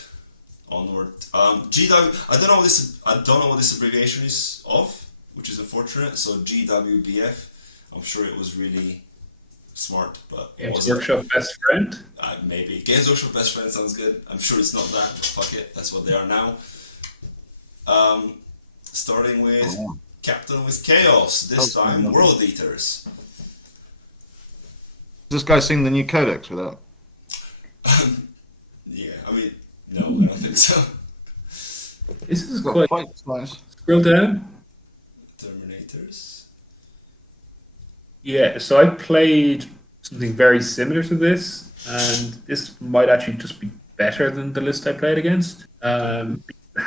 GW. I don't know what this abbreviation is of, which is unfortunate. So GWBF. I'm sure it was really smart, but Games Workshop Best Friend. Maybe Games Workshop Best Friend sounds good. I'm sure it's not that, but fuck it, that's what they are now. Starting with Captain with Chaos. This time, World Eaters. This guy sing the new codex without? Yeah, I mean, no, I don't think so. This is quite nice. Scroll down. Terminators. Yeah, so I played something very similar to this, and this might actually just be better than the list I played against. It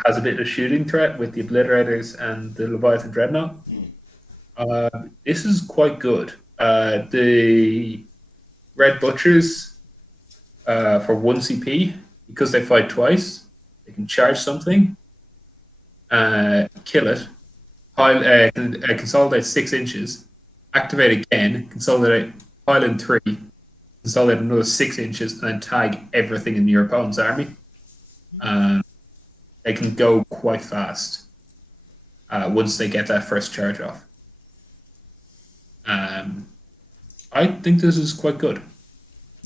has a bit of shooting threat with the Obliterators and the Leviathan Dreadnought. This is quite good. The Red Butchers, for 1 CP, because they fight twice, they can charge something, kill it, consolidate 6 inches, activate again, consolidate, pile in 3, consolidate another 6 inches, and then tag everything in your opponent's army. They can go quite fast once they get that first charge off. I think this is quite good.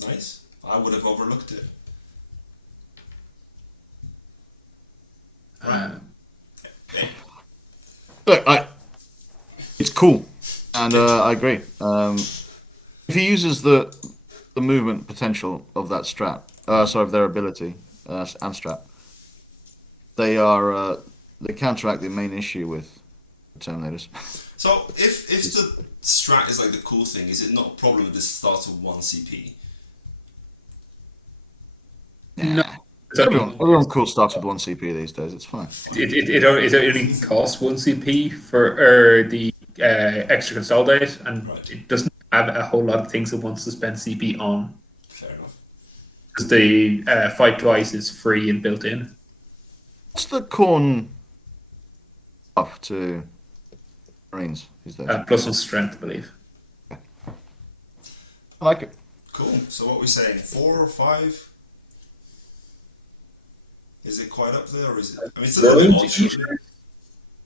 Nice. I would have overlooked it. Look, it's cool, and I agree. If he uses the movement potential of that strat, of their ability and strat, they counteract the main issue with Terminators. So if the strat is like the cool thing, is it not a problem if this starts with 1 CP? No. Everyone cool starts with 1 CP these days. It's fine. It only costs 1 CP for the extra consolidate, and it doesn't have a whole lot of things it wants to spend CP on. Fair enough. Because the fight twice is free and built in. What's the corn up to Marines these days? +1 strength, I believe. I like it. Cool. So what are we saying? 4 or 5? Is it quite up there, or is it? I mean, it's a little bit odd, surely.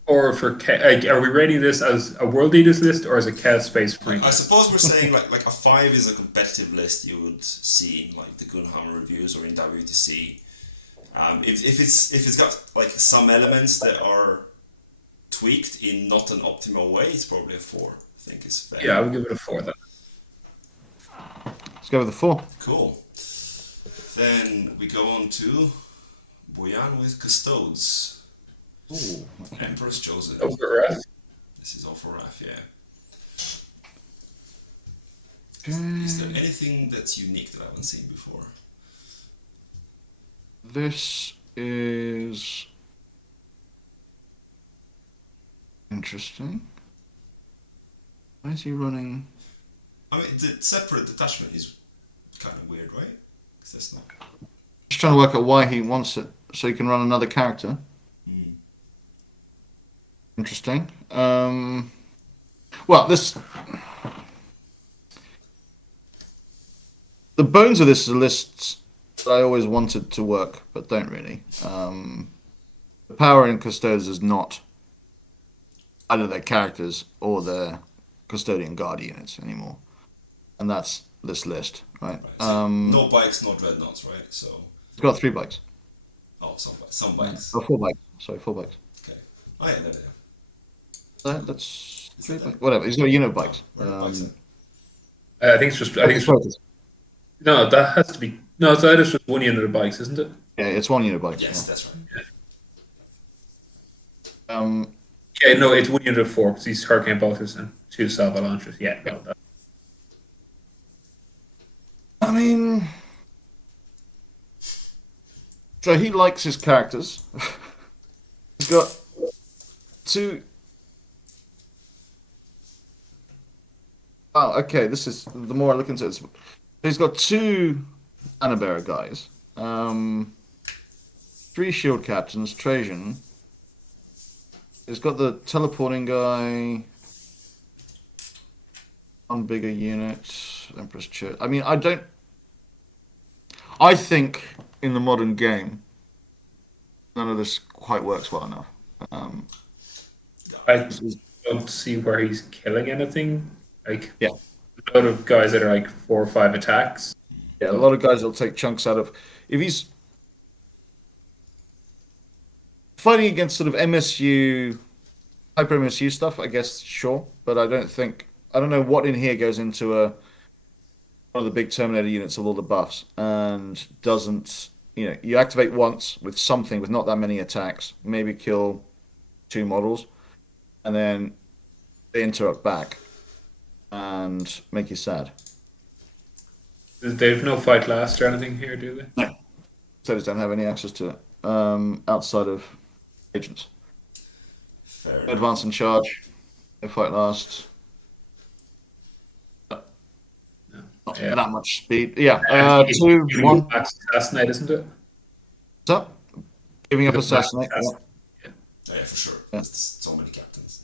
Or are we rating this as a World Eaters list or as a Chaos Space Marine? I suppose we're saying like a 5 is a competitive list you would see in like the Gunhammer reviews or in WTC. If it's got like some elements that are tweaked in not an optimal way, it's probably a 4. I think is fair. Yeah, I would give it a 4 then. Let's go with the 4. Cool. Then we go on to Boyan with Custodes. Ooh, okay. Empress Chosen. This is all for Raf, yeah. Is there anything that's unique that I haven't seen before? This is interesting. Why is he running? I mean, the separate detachment is kind of weird, right? Because that's not. Just trying to work out why he wants it, so he can run another character. Interesting. Well, the bones of this are lists that I always wanted to work, but don't really. The power in Custodes is not either their characters or their Custodian Guard units anymore, and that's this list, right? So no bikes, no dreadnoughts, right? So it's got 3 bikes. Oh, some bikes. Oh, 4 bikes. Sorry, 4 bikes. Okay. Oh yeah, there. That's 3 bikes. Whatever. He's got a unit of bikes. I think it's no. That has to be no. So that is just 1 unit of bikes, isn't it? Yeah, it's 1 unit of bikes. Yes, yeah. that's right. Yeah, no, it's 1 unit of 4 because he's Hurricane Bolters and 2 salvo launchers. Yeah, no, that, I mean, so he likes his characters. He's got 2. Oh, okay. This is the more I look into it. He's got 2 banner bearer guys. 3 shield captains. Trajan. He's got the teleporting guy. 1 bigger unit. Empress Church. I mean, I think in the modern game, none of this quite works well enough. I don't see where he's killing anything. Like, Yeah. a lot of guys that are like 4 or 5 attacks. Yeah, a lot of guys will take chunks out of. If he's fighting against sort of MSU, hyper MSU stuff, I guess sure, but I don't know what in here goes into one of the big Terminator units with all the buffs and doesn't. You activate once with something with not that many attacks, maybe kill 2 models, and then they interrupt back and make you sad. They've no fight last or anything here, do they? No. So don't have any access to it outside of agents. Fair. Advance and charge. They fight last. Not Yeah. that much speed. Yeah. It's 2, giving 1. back to Assassinate, isn't it? What's up? Giving up Giving back assassinate. to Assassinate. Yeah. Oh, yeah, for sure. Yeah. There's so many captains.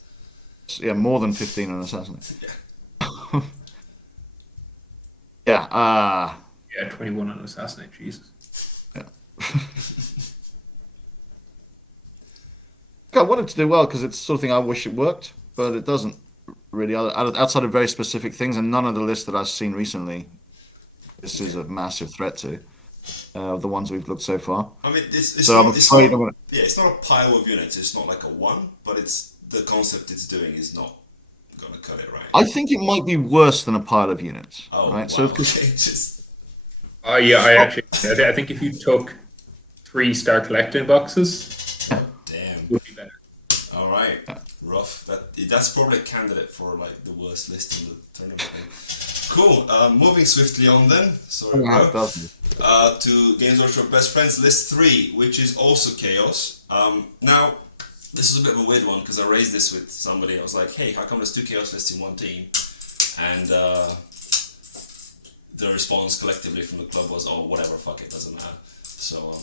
Yeah, more than 15 on assassinate. Yeah. Yeah. Yeah, 21 on Assassinate, Jesus. Yeah. I wanted to do well because it's the sort of thing I wish it worked, but it doesn't really. Outside of very specific things, and none of the lists that I've seen recently, this is a massive threat to the ones we've looked so far. I mean, it's So I'm not, it's afraid not, I'm gonna. yeah, it's not a pile of units. It's not like a 1, but it's the concept it's doing is not gonna cut it right. I think it might be worse than a pile of units. Oh, right. wow. So Okay. 'cause Just, Oh, yeah, I think if you took 3 Star Collecting boxes, damn. it would be better. All right. Rough. That's probably a candidate for like the worst list in the tournament. Cool. Moving swiftly on then. Sorry. how bro. it doesn't. To Games Workshop Best Friends list 3, which is also chaos. Now, this is a bit of a weird one because I raised this with somebody. I was like, "Hey, how come there's 2 chaos lists in one team?" And the response collectively from the club was, "Oh, whatever, fuck it, doesn't matter." So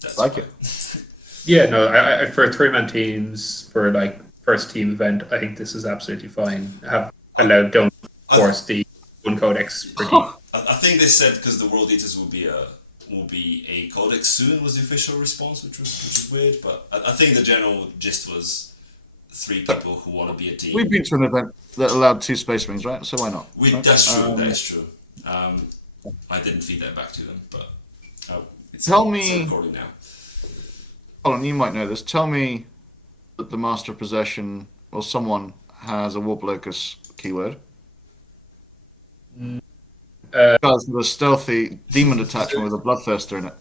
that's Like fine. it. Yeah, no, I for 3-man teams for like first team event, I think this is absolutely fine. Don't force the 1 codex per team. I think they said because the World Eaters will be a codex soon was the official response, which is weird. But I think the general gist was 3 people who want to be a team. We've been to an event that allowed 2 Space Marines, right? So why not? Right? That's true. That is true. I didn't feed that back to them, but it's recording now. Colin, you might know this. Tell me that the Master of Possession or someone has a Warp Locus keyword. Guys with a stealthy demon attachment with a Bloodthirster in it.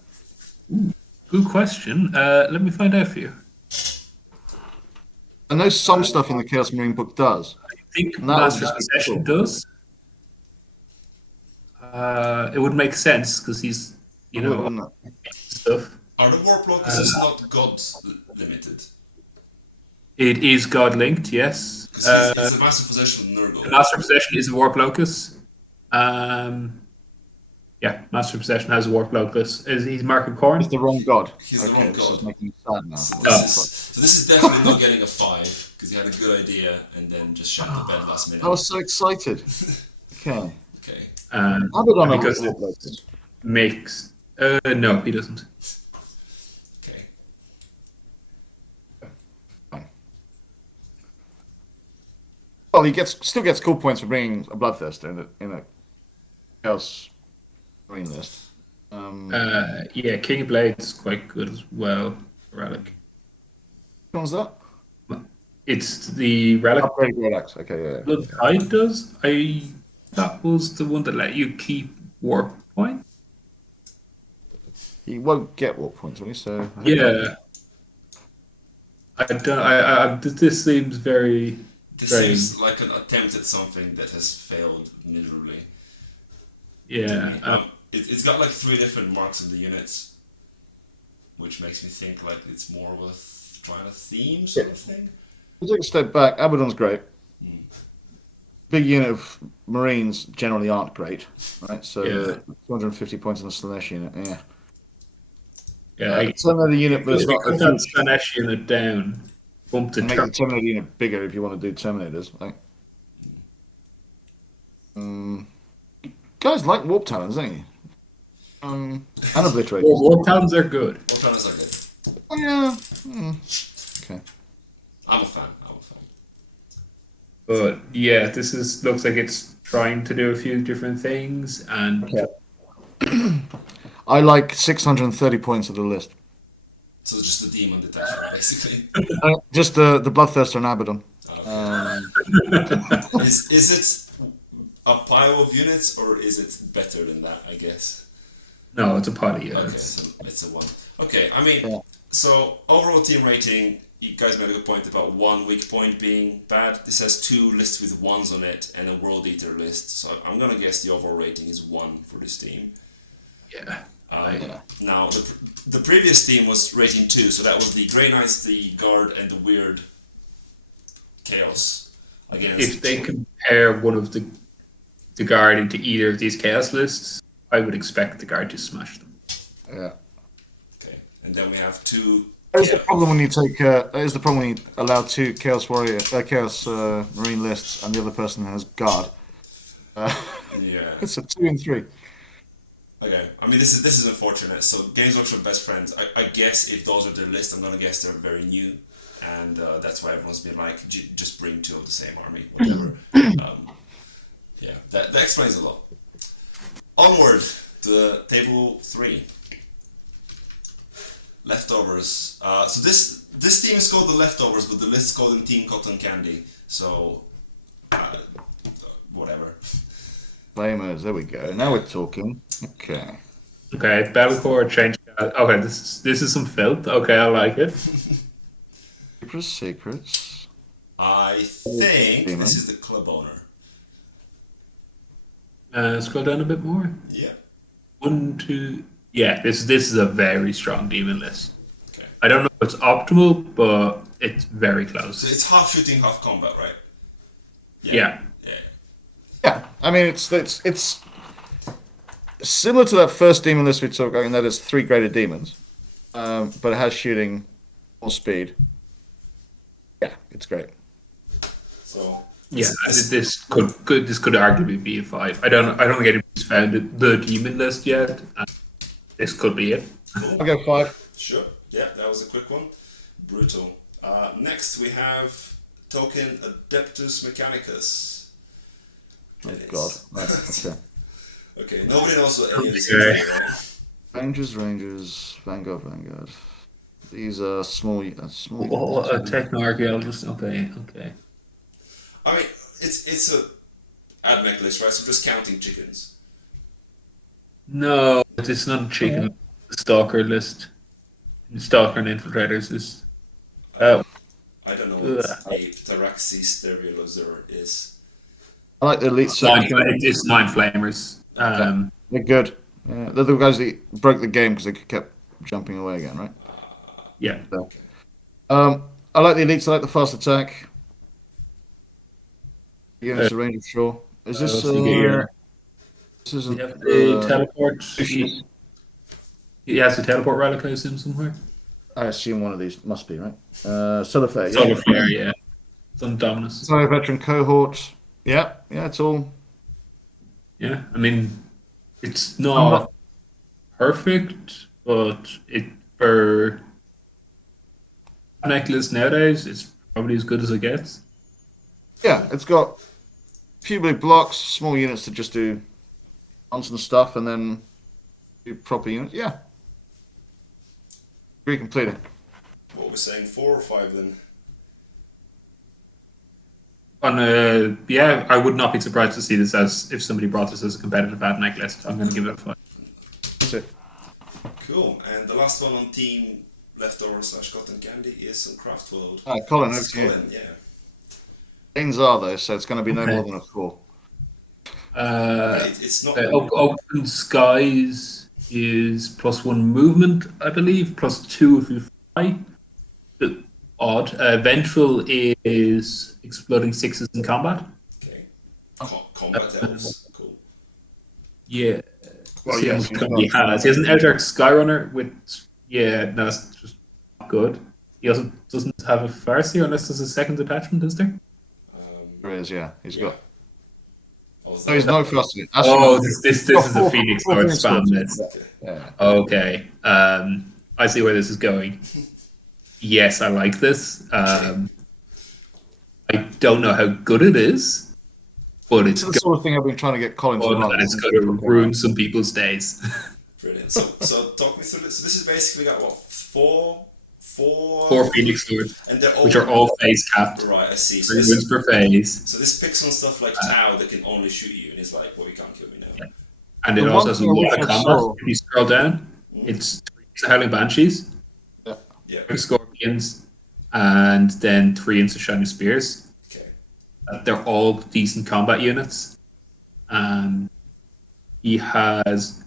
Good question. Let me find out for you. I know some stuff in the Chaos Marine book does. I think And that would Master's just be Possession cool. does. It would make sense because he's, It would, wouldn't it? stuff. Are the Warp Locusts not God limited? It is God linked, yes. Because it's a massive possession of Nurgle. Master of Possession is a Warp Locus. Yeah, Master of Possession has a Warp Locus. He's Mark Corn. He's the wrong god. He's the Okay, wrong this god. is making me sad now. So What this, the is, so this is definitely not getting a 5 because he had a good idea and then just shat the bed last minute. fuck? I was so excited. Okay. Okay. Abaddon because has Warp Locus. makes no, he doesn't. Okay. Well, he still gets cool points for bringing a Bloodthirster in a Chaos Marine list. Yeah, King of Blades is quite good as well. Relic. Which one's that? It's the Relic. Upgrade Great Axe. Okay, yeah. Blood Tide does. That was the one that let you keep warp point. He won't get Warp points, will he? So Yeah. I don't. This seems very This strange. seems like an attempt at something that has failed miserably. To Yeah. me. It's got like 3 different marks in the units, which makes me think like it's more of a trying a theme sort of thing. To take a step back, Abaddon's great. Hmm. Big unit of Marines generally aren't great, right? So Yeah. 250 points on the Slanesh unit, yeah. Yeah. It's another unit, but it's not a Put that huge. Slanesh unit down. Bump the Make the chart. Terminator unit bigger if you want to do Terminators. Like, guys like Warp Talons, don't you? And Obliterators. War towns are good. What planets are good? Oh, yeah. Okay. I'm a fan. But yeah, looks like it's trying to do a few different things, and Okay. I like 630 points of the list. So just the demon detachment, basically. Just the Bloodthirster and Abaddon. Is it a pile of units, or is it better than that? I guess. no, it's a party. Okay, so it's a 1. Okay, I mean, so overall team rating. You guys made a good point about 1 weak point being bad. This has 2 lists with 1s on it and a World Eater list. So I'm gonna guess the overall rating is 1 for this team. Yeah. Now the previous team was rating 2, so that was the Grey Knights, the Guard, and the Weird Chaos. Against If they compare one of the guard into either of these chaos lists, I would expect the guard to smash them. Yeah. Okay, and then we have 2. That is the problem when you take. That is the problem when you allow 2 Chaos Warrior, Chaos Marine lists, and the other person has Guard. Yeah. It's a 2 and 3. Okay, I mean this is unfortunate. So Games Workshop best friends. I guess if those are their list, I'm gonna guess they're very new, and that's why everyone's been like, just bring 2 of the same army, whatever. Yeah, that explains a lot. Onward to table 3. Leftovers. So this team is called the Leftovers, but the list's called in Team Cotton Candy. So whatever. Flamers, there we go. Now we're talking. Okay. Okay, Battlecore change. Okay, this is some filth. Okay, I like it. Secrets. I think this is the club owner. Scroll down a bit more. Yeah. 1, 2. Yeah, this is a very strong demon list. Okay. I don't know if it's optimal, but it's very close. So it's half shooting, half combat, right? Yeah. Yeah, I mean it's similar to that first demon list we talked about, and that is 3 graded demons, but it has shooting, more speed. Yeah, it's great. So Yeah, this could arguably be a 5. I don't think anybody's found the demon list yet. This could be it. cool. I'll go 5. Sure. Yeah, that was a quick one. Brutal. Next we have token Adeptus Mechanicus. Oh God. Right, okay. Okay, nobody knows what any of this is, right? Rangers, Vanguard. These are small. A techno-archaeologist. Okay. I mean, it's a admech list, right? So just counting chickens. No, it's not a chicken. Stalker list. Stalker and infiltrators is. I don't know what a Taraxi Stereolozer is. I like the elite. It's 9 flamers. They're good. Yeah, they're the guys that broke the game because they kept jumping away again, right? Yeah. So, I like the elites. I like the fast attack. Units of range of sure. Is this? This isn't. The teleport. He has a teleport relic, I assume, somewhere. I assume one of these must be right. Solar Flare. Solar Flare, yeah. Sun Dominus. Sorry, veteran cohort. Yeah, it's all. Yeah, I mean, it's not perfect, but for a necklace nowadays, it's probably as good as it gets. Yeah, it's got few big blocks, small units to just do constant stuff, and then do proper units. Yeah. Agree completely. What we're saying, 4 or 5 then? Yeah, I would not be surprised to see this as if somebody brought this as a competitive admech list. I'm going to give it a 5. That's it. Cool. And the last one on team leftover / cotton candy is some craft world. Colin, It's over to you. Colin, yeah. Things are though, so it's going to be no more than a 4. It's not. Open Skies is +1 movement, I believe, +2 if you fly. Bit odd. Vengeful is exploding 6s in combat. Okay. Combat elves. Cool. Yeah. Well, See how yes, much combat he has. He has an Eldritch Skyrunner with no, that's just not good. He also doesn't have a Farseer unless there's a second attachment, is there? There is, yeah. He's Yeah. got. Oh, No, he's no fussy. Oh, this is a Phoenix Lord spam list. Yeah. Okay. I see where this is going. Yes, I like this. I don't know how good it is, but It's the sort of thing I've been trying to get Colin to run. and it's going to ruin some people's days. Brilliant. So talk me through this. So this is basically got what, four Phoenix Lords, and they're all, which are all phase capped. right. I see. 3 wounds per phase. So this picks on stuff like Tau that can only shoot you, and it's like, well, you can't kill me now. Yeah. And it The also one has a thing I lot wish of I combat. saw- If you scroll down, it's 3 Howling Banshees, Yeah. 3 Scorpions, and then 3 Insta Shining Spears. Okay. They're all decent combat units. He has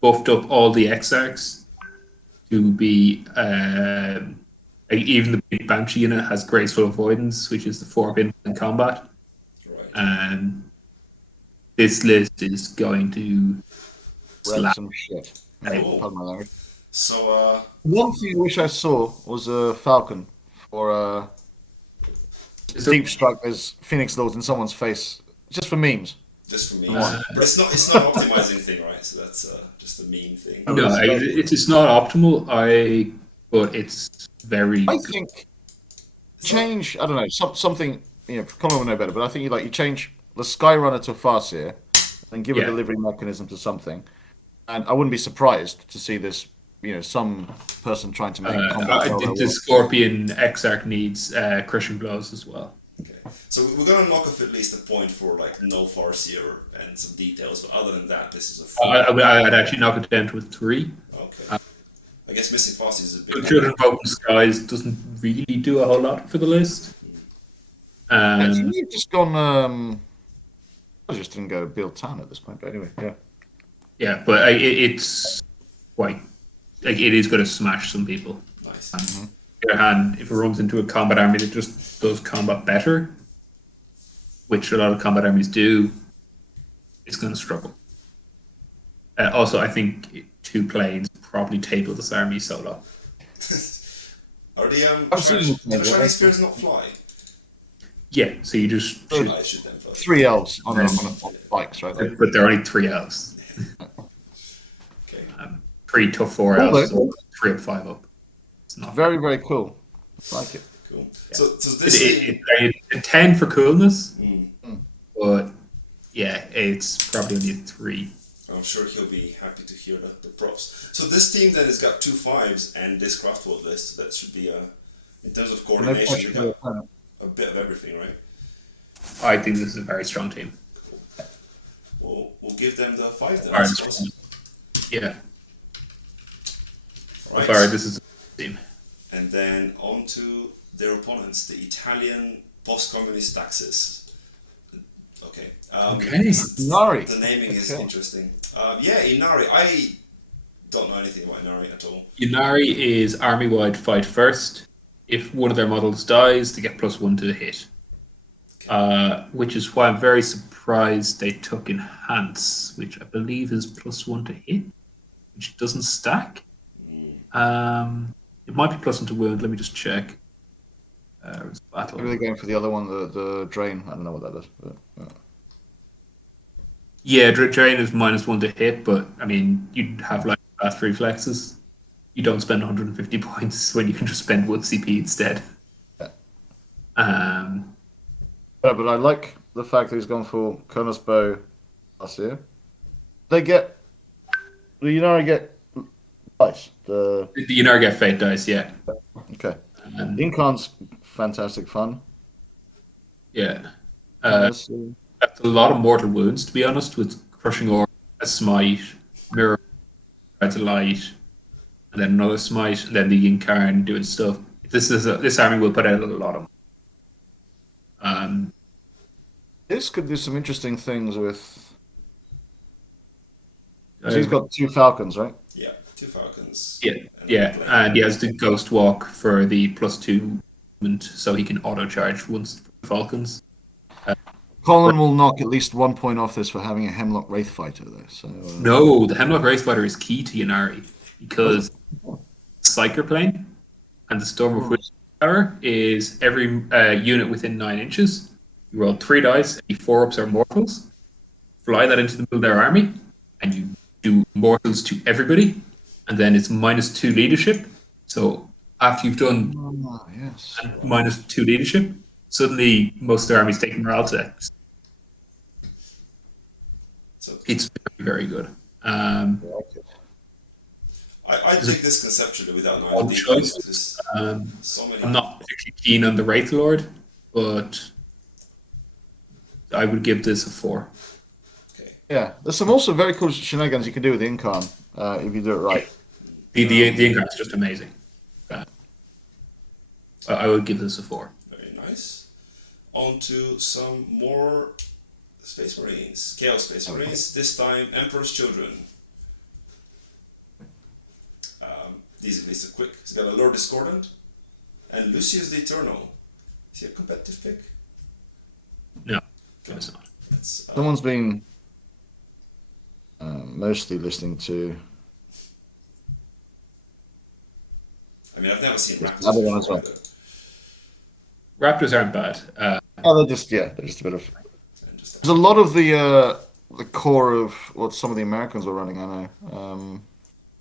buffed up all the Exarchs to be even the big Banshee unit has Graceful Avoidance, which is the 4-pin in combat. Right. And this list is going to slap. Some shit. Cool. Pardon my language. So One thing I wish I saw was a Falcon for Is there- deep strike as Phoenix Lords in someone's face, just for memes. just for me, but it's not an optimizing thing, right? So that's just a meme thing. No, it's not optimal. But it's very. I think change. I don't know something. Colin will know better, but I think you change the Skyrunner to a Farseer, and give a delivery mechanism to something. And I wouldn't be surprised to see this. Some person trying to make combat. The Scorpion Exarch needs crushing blows as well. Okay. So we're gonna knock off at least a point for like no Farseer and some details, but other than that, this is a 4. I'd actually knock it down to a 3. Okay. I guess missing Farseer is a big. Children of Open Skies doesn't really do a whole lot for the list. You've just gone. I just didn't go build town at this point, but anyway, yeah. Yeah, but it's quite like it is going to smash some people. Nice. On the other hand, if it runs into a combat army that just does combat better, which a lot of combat armies do, it's going to struggle. Also, I think 2 planes probably table this army solo. Are the Shining Shining Spears not fly? Yeah, so you just shoot, I shoot them fly. 3 elves on bikes, right? but there are only 3 elves. Okay. 3 tough 4 Cool, elves, though. so 3 up 5 up. It's not Very, very cool. I like it. Cool. So this thing, it's a 10 for coolness, Mm. but yeah, it's probably only a 3. I'm sure he'll be happy to hear the props. So this team then has got 2 5s and this craft world list. So that should be in terms of coordination, they got a bit of everything, right? I think this is a very strong team. We'll give them the 5 then. I Alright. suppose. Yeah, Right. sorry, this is a team. And then on to their opponents, the Italian post-communist Axis. Okay. Inari. The naming is Okay. interesting. Inari. I don't know anything about Inari at all. Inari is army-wide fight first. If one of their models dies, they get +1 to the hit. Which is why I'm very surprised they took Enhance, which I believe is +1 to hit, which doesn't stack. It might be +1 to wound. Let me just check. Battle. Maybe they're going for the other one, the drain. I don't know what that is. But, Yeah, Drain is -1 to hit, but I mean, you'd have like fast reflexes. You don't spend 150 points when you can just spend 1 CP instead. Yeah. But I like the fact that he's gone for Colonel's Bow last year. The Inari get dice. The Inari get fate dice, yeah. Okay. And, Incarn's fantastic fun. yeah. That's That's a lot of mortal wounds, to be honest, with Crushing Orb, a Smite, Mirror, Red to Light, and then another smite, and then the Incarn doing stuff. This army will put out a lot of. This could do some interesting things with. Uh, He's got 2 Falcons, right? Yeah, 2 Falcons. yeah, and he has the Ghost Walk for the +2 movement, so he can auto charge once for the Falcons. Colin will knock at least 1 point off this for having a Hemlock Wraith Fighter, though. So No, the Hemlock Race Fighter is key to Yanari because Psyker Plane and the Storm of Wisdom power is every unit within 9 inches. You roll 3 dice, any 4-ups or mortals, fly that into the middle of their army, and you do mortals to everybody, and then it's -2 leadership. So after you've done yes. -2 leadership, suddenly most of their armies take morale checks. So It's very, very good. I take this conceptually without knowing Odd the details. choice. There's so many. I'm not particularly keen on the Wraith Lord, but I would give this a 4. Okay. Yeah, there's some also very cool shenanigans you can do with the Incarn if you do it right. The Incarn is just amazing. I would give this a 4. Very nice. On to some more Space Marines. Chaos Space Marines. This time, Emperor's Children. These are quick. He's got a Lord Discordant and Lucius the Eternal. Is he a competitive pick? No, it's not. Someone's been mostly listening to. I mean, I've never seen Raptors Another one as before well. either. Raptors aren't bad. They're just a bit of. There's a lot of the core of what some of the Americans were running. I know.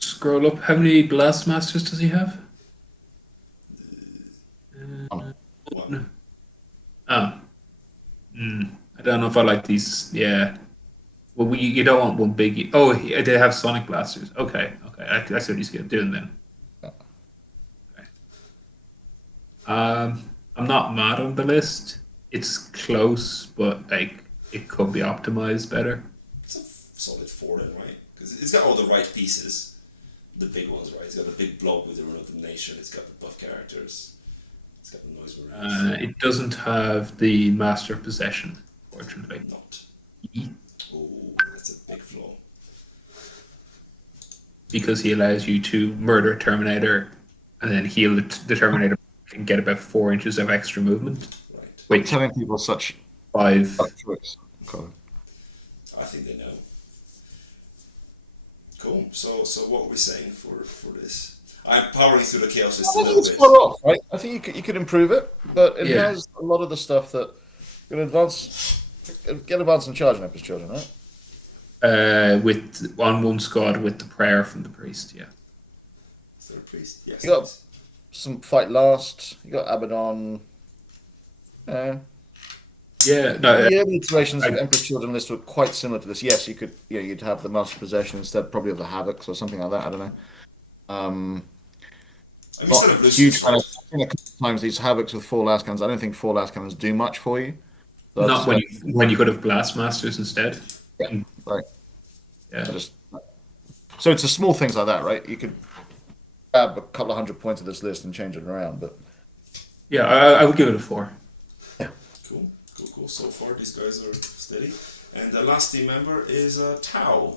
Scroll up. How many Blast Masters does he have? One. Oh. I don't know if I like these. Yeah. Well, you don't want one big. Oh, they have Sonic Blasters. Okay. I see what he's doing then. Okay. I'm not mad on the list. It's close, but like it could be optimized better. It's a solid 4 then, right? Because it's got all the right pieces. The big ones, right? It's got the big blob with the Rune of Damnation. It's got the buff characters. It's got the noise marines. It doesn't have the Master of Possession, fortunately. Not. Oh, that's a big flaw. Because he allows you to murder a Terminator and then heal the Terminator and get about 4 inches of extra movement. Right. Wait, telling people such 5. choice. Okay. I think they know. Cool. So what are we saying for this? I'm powering through the chaos list a I think little it's bit. far off, right? I think you could improve it, but it Yeah. has a lot of the stuff that can get advance and charge in Emperor's Children, right? With on one squad with the prayer from the priest, yeah. Is there a priest? Yes. You got some fight last. You got Abaddon. Yeah, no, The early iterations of Emperor's Children list were quite similar to this. Yes, you'd have the Master Possession instead, probably of the Havocs or something like that. I don't know. I mean, Not instead of huge Lucius, fan right? of. I've seen a couple of times these Havocs with 4 last cannons. I don't think 4 last cannons do much for you. So not when you could have Blast Masters instead. Yeah, right. Yeah. So it's the small things like that, right? You could grab a couple of 100 points of this list and change it around, but Yeah, I would give it a 4. Cool. So far, these guys are steady. And the last team member is Tau.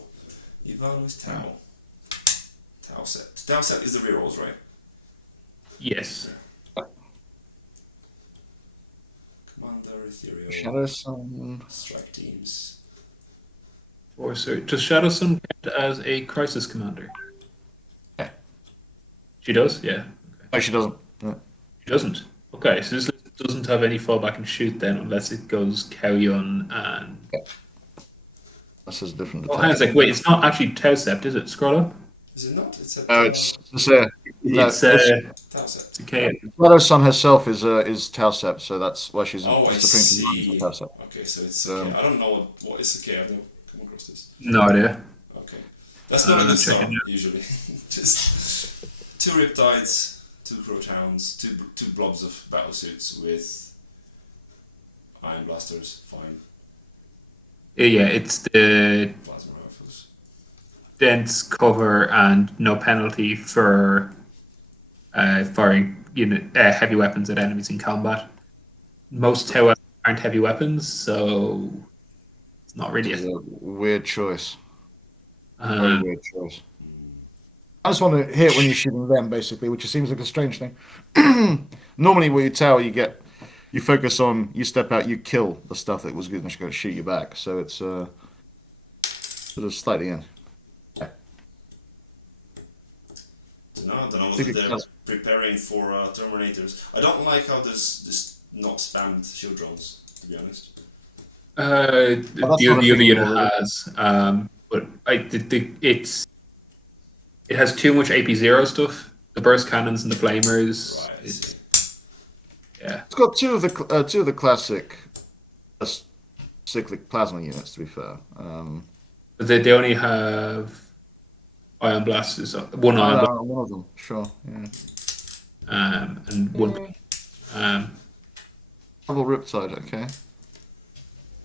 Ivan with Tau. Tau set. Tau set is the rerolls, right? Yes. Commander, Ethereal, Shadow Sun. strike teams. Or so does Shadow Sun count as a crisis commander? Yeah. She does? Yeah. Okay. No, she doesn't. No. She doesn't. Okay, so this list doesn't have any fallback and shoot then, unless it goes Kaoyun and. This is different. Oh, hang on a sec. Wait, it's not actually Tausept, is it? Scroll up. Is it not? It's a It's It's Tau set. it's a K. Shadow Sun herself is Tausept, so that's why she's Oh, I the Supreme see. Commander of Tausept. Okay, so it's okay. I don't know what is okay. I've never come across this. No idea. Okay, that's not a good start checking it. usually. Just 2 Riptides, 2 Crowtowns, two blobs of battlesuits with Iron Blasters. Fine. Yeah, it's the Plasma rifles. dense cover and no penalty for firing heavy weapons at enemies in combat. Most Tau aren't heavy weapons, so it's not really This is a weird choice. Very uh, weird choice. I just want to hit when you're shooting them, basically, which seems like a strange thing. Normally, with your tower, you focus on, you step out, you kill the stuff that was going to shoot you back. So it's sort of slightly in. No, I don't know whether they're preparing for Terminators. I don't like how this not spammed shield drones, to be honest. the other unit has, but it has too much AP0 stuff. The burst cannons and the flamers. Right, It's got two of the classic cyclic plasma units. To be fair, But they only have ion blasters. One ion blaster. one of them, sure, yeah. And one. Double Riptide, okay.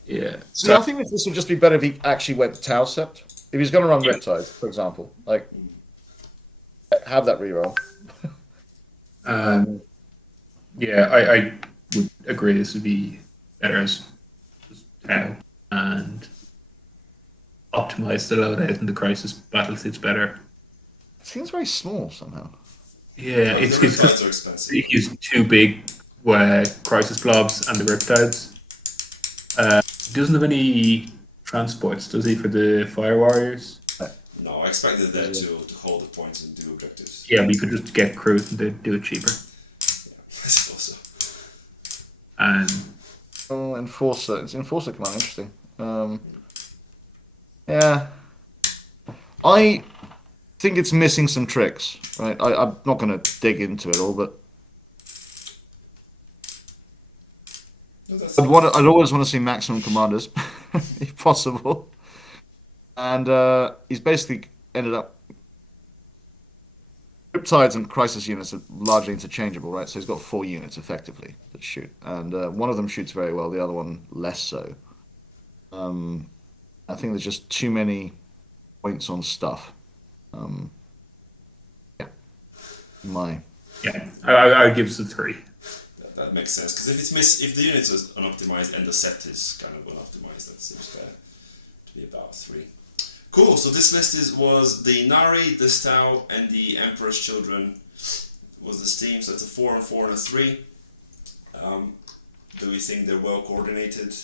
Yeah. So I think this would just be better if he actually went Tau Sept. If he's going to run Riptide, for example, like have that reroll. Yeah, I would agree. This would be better as Tau and optimize the loadout and the crisis battlesuits better. It seems very small somehow. Yeah, it's Riptides are expensive. he used two big crisis blobs and the Riptides. He doesn't have any transports, does he, for the Fire Warriors? No, I expected them to hold the points and do objectives. Yeah, we could just get crews and they'd do it cheaper. Yeah, I suppose so. And Enforcer. It's Enforcer command. Interesting. Yeah. I think it's missing some tricks, right? I'm not going to dig into it all, but I'd always want to see maximum commanders, if possible. And he's basically ended up. Riptides and crisis units are largely interchangeable, right? So he's got 4 units effectively that shoot, and one of them shoots very well, the other one less so. I think there's just too many points on stuff. Yeah, I would give us a 3. That makes sense, because if the unit is unoptimized and the set is kind of unoptimized, that seems to be about 3. Cool. So this list was the Nari, the Stau, and the Emperor's Children. Was this team? So it's a 4 and 4 and a 3. Do we think they're well coordinated?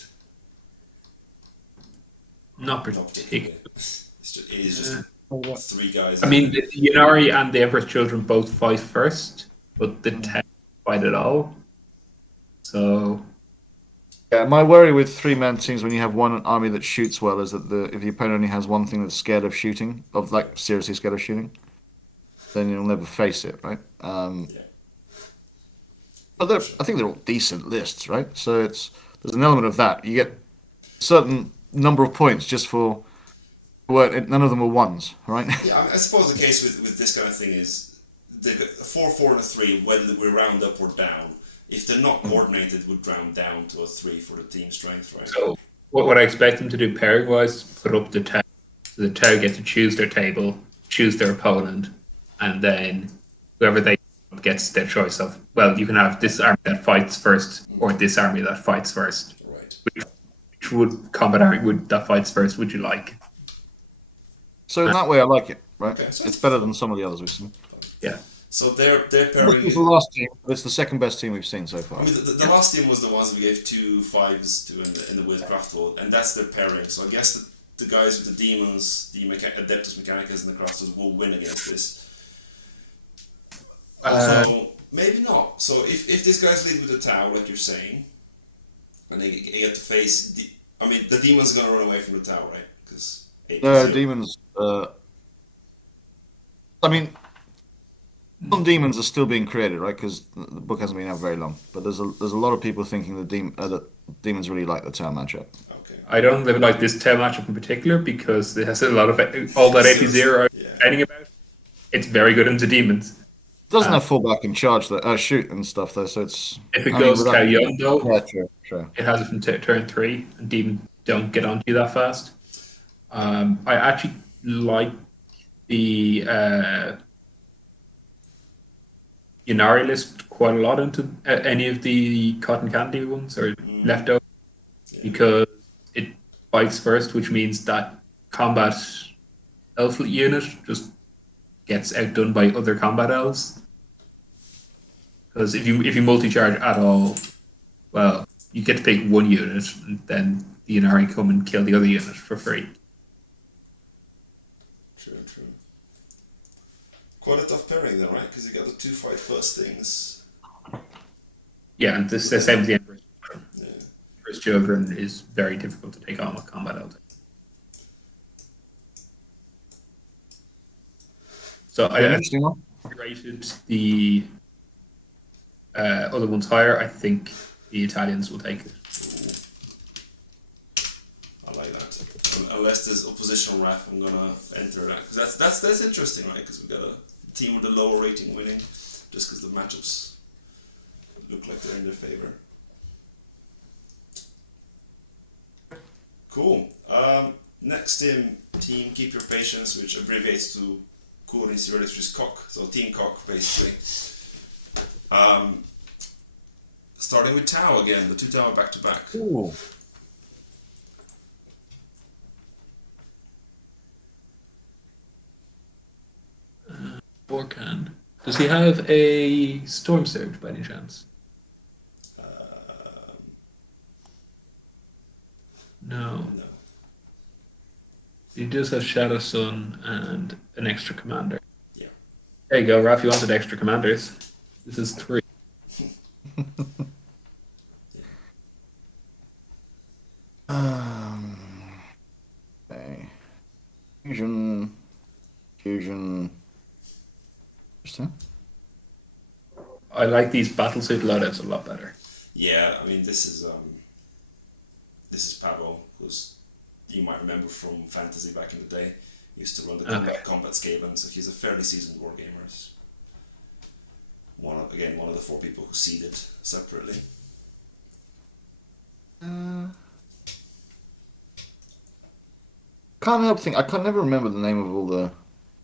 Not particularly. It is just 3 guys. I mean, the Yunari and the Emperor's Children both fight first, but the Tau fight it all. So yeah, my worry with 3-man teams when you have one army that shoots well is that if the opponent only has one thing that's scared of shooting, seriously scared of shooting, then you'll never face it, right? But I think they're all decent lists, right? So there's an element of that. You get a certain number of points just for work. None of them are ones, right? Yeah, I suppose the case with this kind of thing is the 4, 4, and a 3, whether we round up or down. If they're not coordinated, would round down to a 3 for the team strength, right? So what I expect them to do pairing wise, put up the Tau. So the Tau get to choose their table, choose their opponent, and then whoever they gets their choice of. Well, you can have this army that fights first, or this army that fights first. Right. Which would combat army that fights first would you like? So in that way, I like it, right? Okay, so it's better than some of the others we've seen. Yeah. So they're pairing. It's the last team, but it's the second best team we've seen so far. I mean, the last team was the ones we gave 2 5s to in the Wildcraft world, and that's their pairing. So I guess the guys with the demons, the Adeptus Mechanicus, and the Craftsers will win against this. So maybe not. So if these guys lead with the Tau, like you're saying, and they get to face the demons are gonna run away from the Tau, right? Because demons. Some demons are still being created, right? Because the book hasn't been out very long. But there's a lot of people thinking that demons really like the Tau matchup. Okay. I don't really like this Tau matchup in particular because it has a lot of all that AP0 I'm writing about. It's very good into demons. It doesn't have fallback and charge, shoot and stuff though. So it's if it goes Tau Young though, true. It has it from turn 3, and demons don't get onto you that fast. I actually like the Inari list quite a lot into any of the cotton candy ones or leftover because it bites first, which means that combat elf unit just gets outdone by other combat elves. Because if you multi-charge at all, well, you get to pick one unit, and then the Inari come and kill the other unit for free. True. Quite a tough pairing then, right? Because you got the 2 fight first things. Yeah, and this the same with the Emperor's Children. Yeah. Emperor's Children is very difficult to take on with combat elves. So I Interesting one. rated the other ones higher. I think the Italians will take it. I like that. Unless there's oppositional RAF, I'm gonna enter that because that's interesting, right? Because we got a team with a lower rating winning, just because the matchups look like they're in their favor. Cool. Next team, Keep Your Patience, which abbreviates to Cool in Sierra, which is Cock. So Team Cock, basically. Starting with Tau again, the 2 Tau back to back. Ooh. Borkan. Does he have a Storm Surge by any chance? No. No. He does have Shadow Sun and an extra commander. Yeah. There you go, Raph. You wanted extra commanders. This is 3. Okay. Fusion. Interesting. I like these battlesuit loadouts a lot better. Yeah, I mean this is Pavo, who's you might remember from Fantasy back in the day. He used to run the combat Skaven, so he's a fairly seasoned wargamer. One of the 4 people who seeded separately. Can't help think. I can never remember the name of all the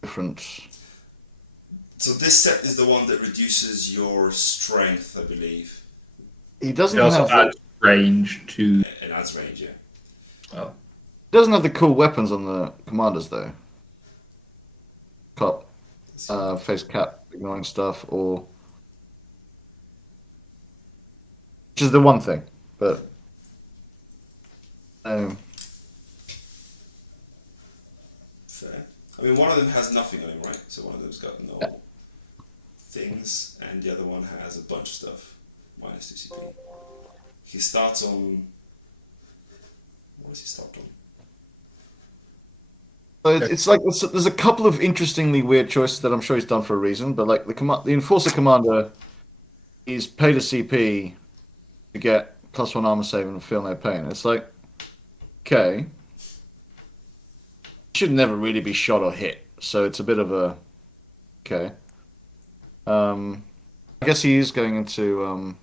different. So this set is the one that reduces your strength, I believe. He doesn't It also have. adds range to. It adds range, yeah. Well, He doesn't have the cool weapons on the commanders though. Cop, face cap, ignoring stuff, or which is the one thing, but. Fair. I mean, one of them has nothing on him, right? So one of them's got no things, and the other one has a bunch of stuff. Minus 2 CP. He starts on. What does he start on? But it's like there's a couple of interestingly weird choices that I'm sure he's done for a reason. But like the Enforcer Commander, he's paid a CP to get +1 armor save and feel no pain. It's like, okay, should never really be shot or hit. So it's a bit of a okay. I guess he is going into.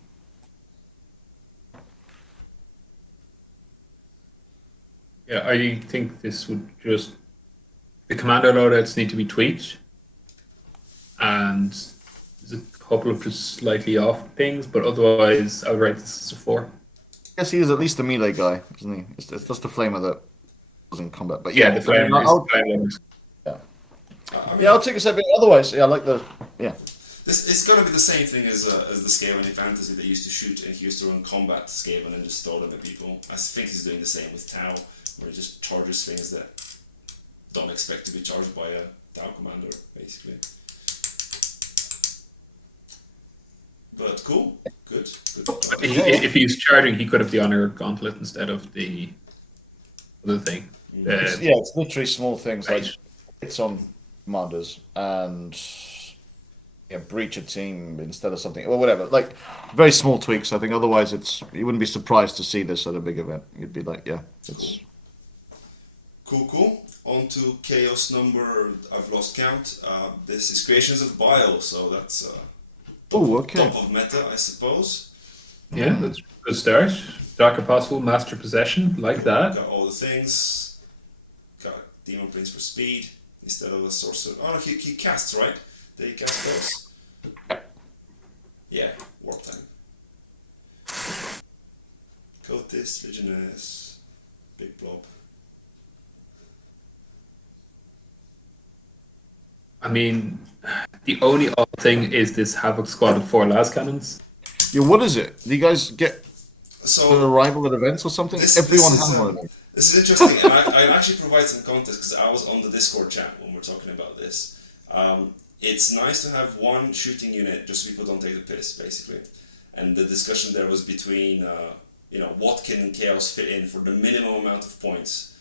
yeah, I think this would just. The commander loadouts need to be tweaked, and there's a couple of just slightly off things, but otherwise, I would rate this as a 4. I guess he is at least a melee guy, isn't he? It's just the flamer that was in combat. But Yeah, the flamers. I'll take a step back. Otherwise, I like the It's gonna be the same thing as the Skaven in Fantasy that used to shoot and he used to run combat Skaven and just throw them at people. I think he's doing the same with Tau, where he just charges things that don't expect to be charged by a Tau commander, basically. But cool, good. If he's charging, he could have the honor gauntlet instead of the other thing. it's literally small things Right. like it's on commanders and breach a team instead of something or whatever. Like very small tweaks. I think otherwise you wouldn't be surprised to see this at a big event. You'd be like, it's Cool. On to Chaos number, I've lost count. This is Creations of Bile, so that's top of meta, I suppose. Yeah, that's a good start. Dark Apostle, Master Possession, like that. Got all the things. Got Demon Prince for speed. instead of a sorcerer. Oh no, he casts, right? They cast those. Yeah, warp time. Cotis, Legionnaires, big blob. I mean, the only odd thing is this Havoc squad of 4 las cannons. Yeah, what is it? Do you guys get an So arrival at events or something? Everyone has one of them. this is interesting, and I actually provide some context because I was on the Discord chat when we're talking about this. It's nice to have one shooting unit just so people don't take the piss, basically. And the discussion there was between, what can Chaos fit in for the minimum amount of points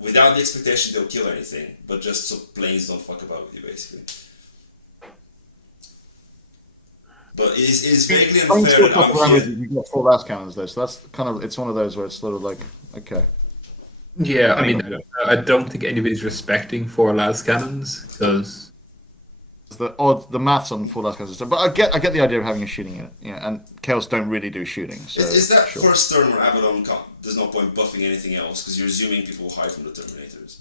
without the expectation they'll kill anything, but just so planes don't fuck about with you, basically. But it is vaguely unfair that I'm here. You got 4 last cannons though, so that's kind of, it's one of those where it's sort of like, okay. Yeah, I mean, I don't think anybody's respecting 4 las cannons because The maths on 4 last cannons, but I get the idea of having a shooting unit. Yeah, and Chaos don't really do shooting. So Is that sure. first turn where Abaddon there's no point buffing anything else because you're assuming people will hide from the Terminators?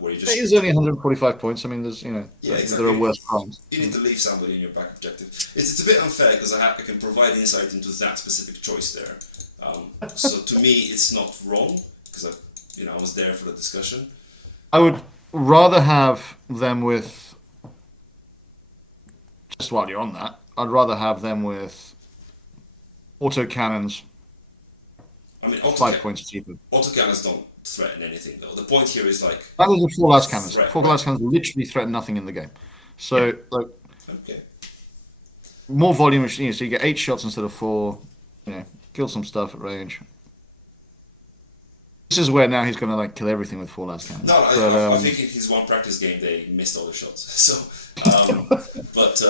Where you just It is only 145 points. I mean, there's Yeah, there are worse crimes. You need to leave somebody in your back objective. It's a bit unfair because I can provide insight into that specific choice there. So to me, it's not wrong because I was there for the discussion. I would rather have them with. Just while you're on that, I'd rather have them with auto cannons. I mean, 5 points cheaper. Autocannons don't threaten anything though. The point here is like That is the 4 last cannons. Threat, 4 last cannons literally threaten nothing in the game. So like okay. more volume, so you get 8 shots instead of 4. Kill some stuff at range. This is where now he's going to kill everything with 4 last cannons. No, But, I think in his one practice game they missed all the shots. So, but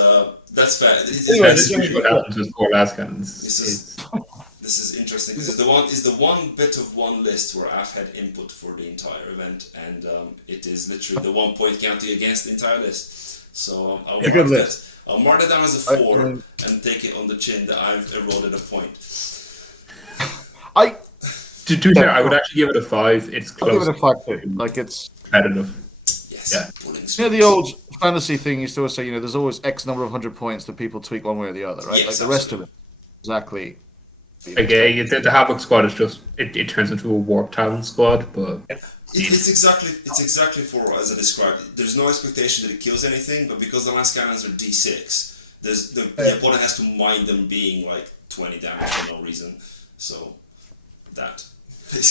that's fair. yeah, this is what happens with 4 las cannons. This is interesting because it's the one bit of one list where I've had input for the entire event, and it is literally the 1 point counting against the entire list. So I'll mark that down as a 4 and take it on the chin that I've eroded a point. To be fair, I would actually give it a 5. It's close. I'll give it a 5 too. It's competitive. Yes. Yeah. The old fantasy thing used to always say, there's always X number of 100 points that people tweak one way or the other, right? Yes, the rest of it, exactly. Okay, the Havoc squad is just it turns into a Warp Talon squad, but it's exactly for as I described. There's no expectation that it kills anything, but because the last cannons are D6, the opponent has to mind them being 20 damage for no reason. So that.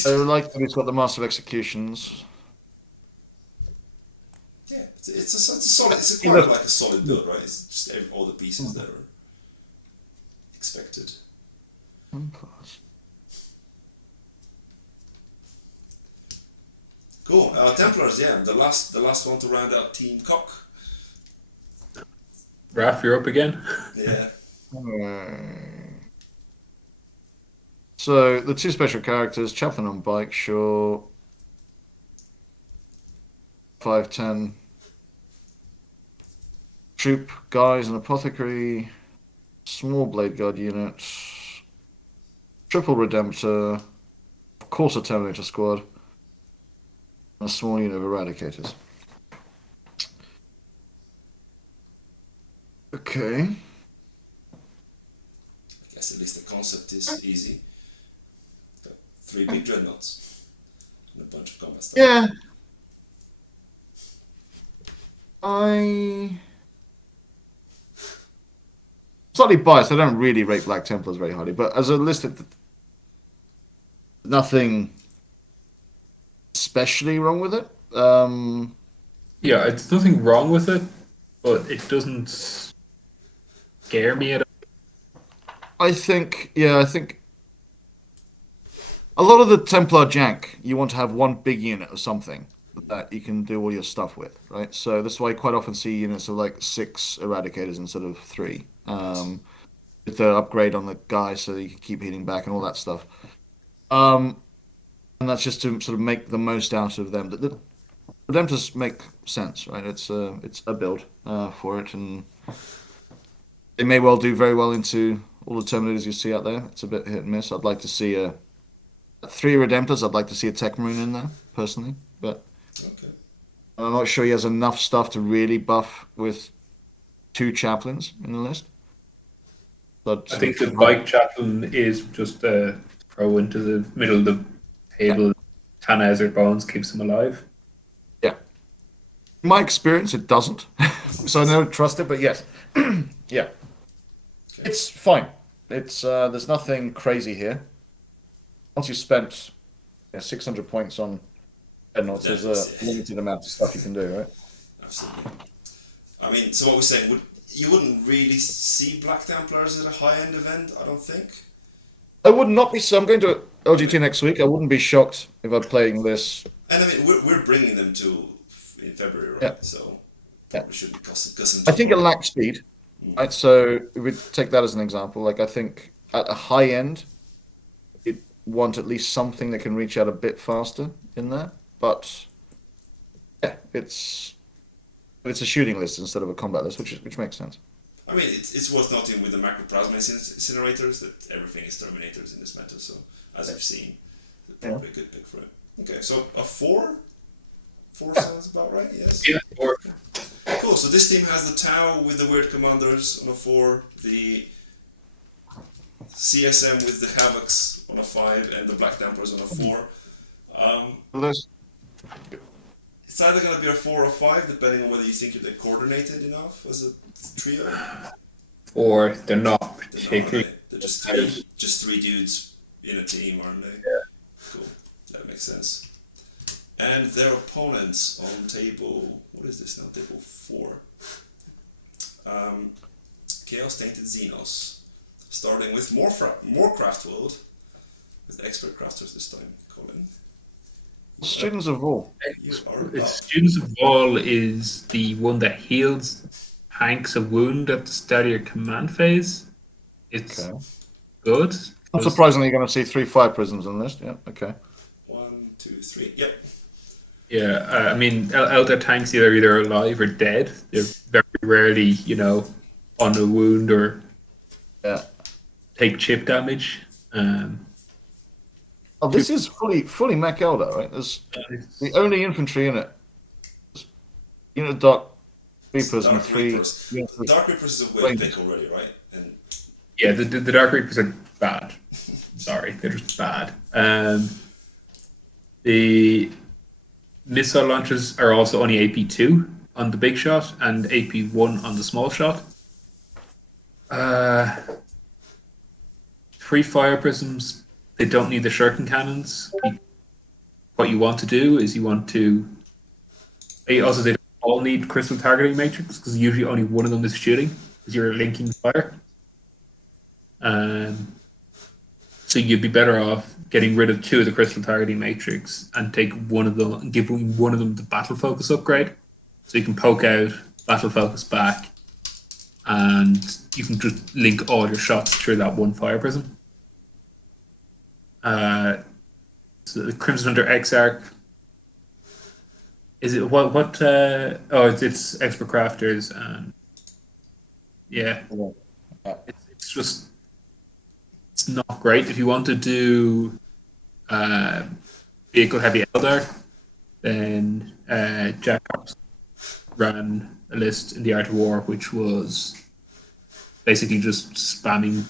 I like that it's got the Master of Executions. Yeah, it's a solid. It's quite like a solid build, right? It's just all the pieces that are expected. Cool. Templars, the last one to round out Team Cock. Raph, you're up again. Yeah. So the 2 special characters, Chaplain on bike, sure. 5'10". Troop guys and apothecary. Small blade guard unit. Triple Redemptor. Of course a Terminator squad. And a small unit of Eradicators. Okay. I guess at least the concept is easy. Got 3 big dreadnoughts and a bunch of combat stuff. Yeah. I slightly biased. I don't really rate Black Templars very highly, but as a list, nothing especially wrong with it. Yeah, it's nothing wrong with it, but it doesn't scare me at all. I think a lot of the Templar jank, you want to have one big unit of something that you can do all your stuff with, right? So that's why I quite often see units of 6 Eradicators instead of 3. With the upgrade on the guy so that you can keep hitting back and all that stuff. And that's just to sort of make the most out of them. The Redemptors make sense, right? It's a build for it, and they may well do very well into all the Terminators you see out there. It's a bit hit and miss. I'd like to see 3 Redemptors. I'd like to see a Tech Marine in there, personally. But Okay. I'm not sure he has enough stuff to really buff with 2 chaplains in the list. But I think the bike chaplain is just a throw into the middle of the table. 10 hazard bones keeps him alive. yeah, in my experience, it doesn't. So I don't trust it. But yes, yeah, it's fine. It's there's nothing crazy here. Once you spent 600 points on Dreadnoughts, there's a limited amount of stuff you can do, right? Absolutely. I mean, so what we're saying, you wouldn't really see Black Templars at a high-end event, I don't think. I would not be. So I'm going to LGT next week. I wouldn't be shocked if I'm playing this. And I mean, we're bringing them to in February, right? Yeah. So Yeah. we shouldn't cost them I too think it much. lacks speed. Right, so if we take that as an example, like I think at a high end, you'd want at least something that can reach out a bit faster in there. But yeah, it's a shooting list instead of a combat list, which makes sense. I mean, it's worth noting with the macroplasma incinerators that everything is Terminators in this meta, so as you've seen, probably a good pick for it. Okay, so a 4? 4 sounds about right, yes? Yeah, or Cool, so this team has the Tau with the weird commanders on a 4, the CSM with the Havocs on a 5, and the Black Templars on a 4. Well, there's It's either going to be a 4 or 5, depending on whether you think they're coordinated enough as a trio. or they're not They're not, are particularly. they? They're just three dudes in a team, aren't they? Yeah. Cool, that makes sense. And their opponents on table, what is this now? Table 4. Chaos Tainted Xenos, starting with more Craft World, with expert crafters this time. Colin, students of all. you are up. Students of Wall is the one that heals tanks a wound at the start of your command phase. It's Okay. good. Unsurprisingly, you're going to see 3 fire prisms on this. Yeah. Okay. 1, 2, 3. Yep. Yeah, I mean, Elder tanks are either alive or dead. They're very rarely, on a wound or Yeah. take chip damage. Oh, this is fully mech Elder, right? There's the only infantry in it. Unit Dark Reapers and Dark 3. Reapers. unit Dark Reapers is a weird pick already, right? And Yeah, the Dark Reapers are bad. Sorry, they're just bad. The missile launchers are also only AP2 on the big shot and AP1 on the small shot. 3 fire prisms. They don't need the shuriken cannons. What you want to do is you want to. They don't all need crystal targeting matrix because usually only one of them is shooting because you're linking fire. So you'd be better off getting rid of 2 of the crystal targeting matrix and take one of them and give one of them the battle focus upgrade. So you can poke out, battle focus back, and you can just link all your shots through that one fire prism. So the Crimson Hunter Exarch. Is it what it's expert crafters and yeah. It's just it's not great. If you want to do vehicle heavy Eldar, then Jack ran a list in the Art of War which was basically just spamming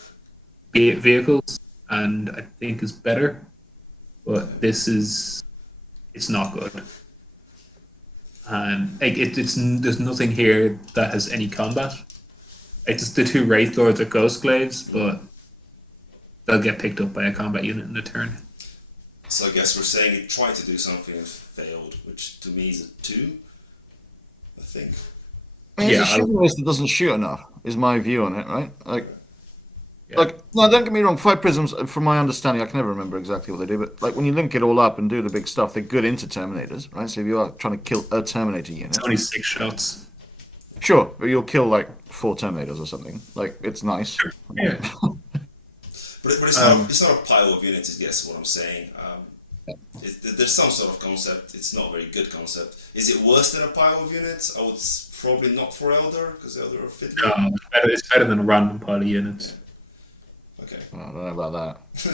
vehicles, and I think is better. But it's not good. There's nothing here that has any combat. It's just the 2 Wraith Lords are Ghost Glaives, but they'll get picked up by a combat unit in a turn. so I guess we're saying he tried to do something and failed, which to me is a 2, I think. I mean, Yeah, it's a shooting list that doesn't shoot enough, is my view on it, right? Yeah. No, don't get me wrong. 5 prisms, from my understanding, I can never remember exactly what they do, but like when you link it all up and do the big stuff, they're good into Terminators, right? So if you are trying to kill a Terminator unit, It's only 6 shots. sure, but you'll kill like 4 Terminators or something. Like it's nice. Yeah. But it's not a pile of units, I guess what I'm saying. There's some sort of concept. It's not a very good concept. Is it worse than a pile of units? I would probably not for Elder, because Elder are fiddly. No, it's better than a random pile of units. Okay. I don't know about that.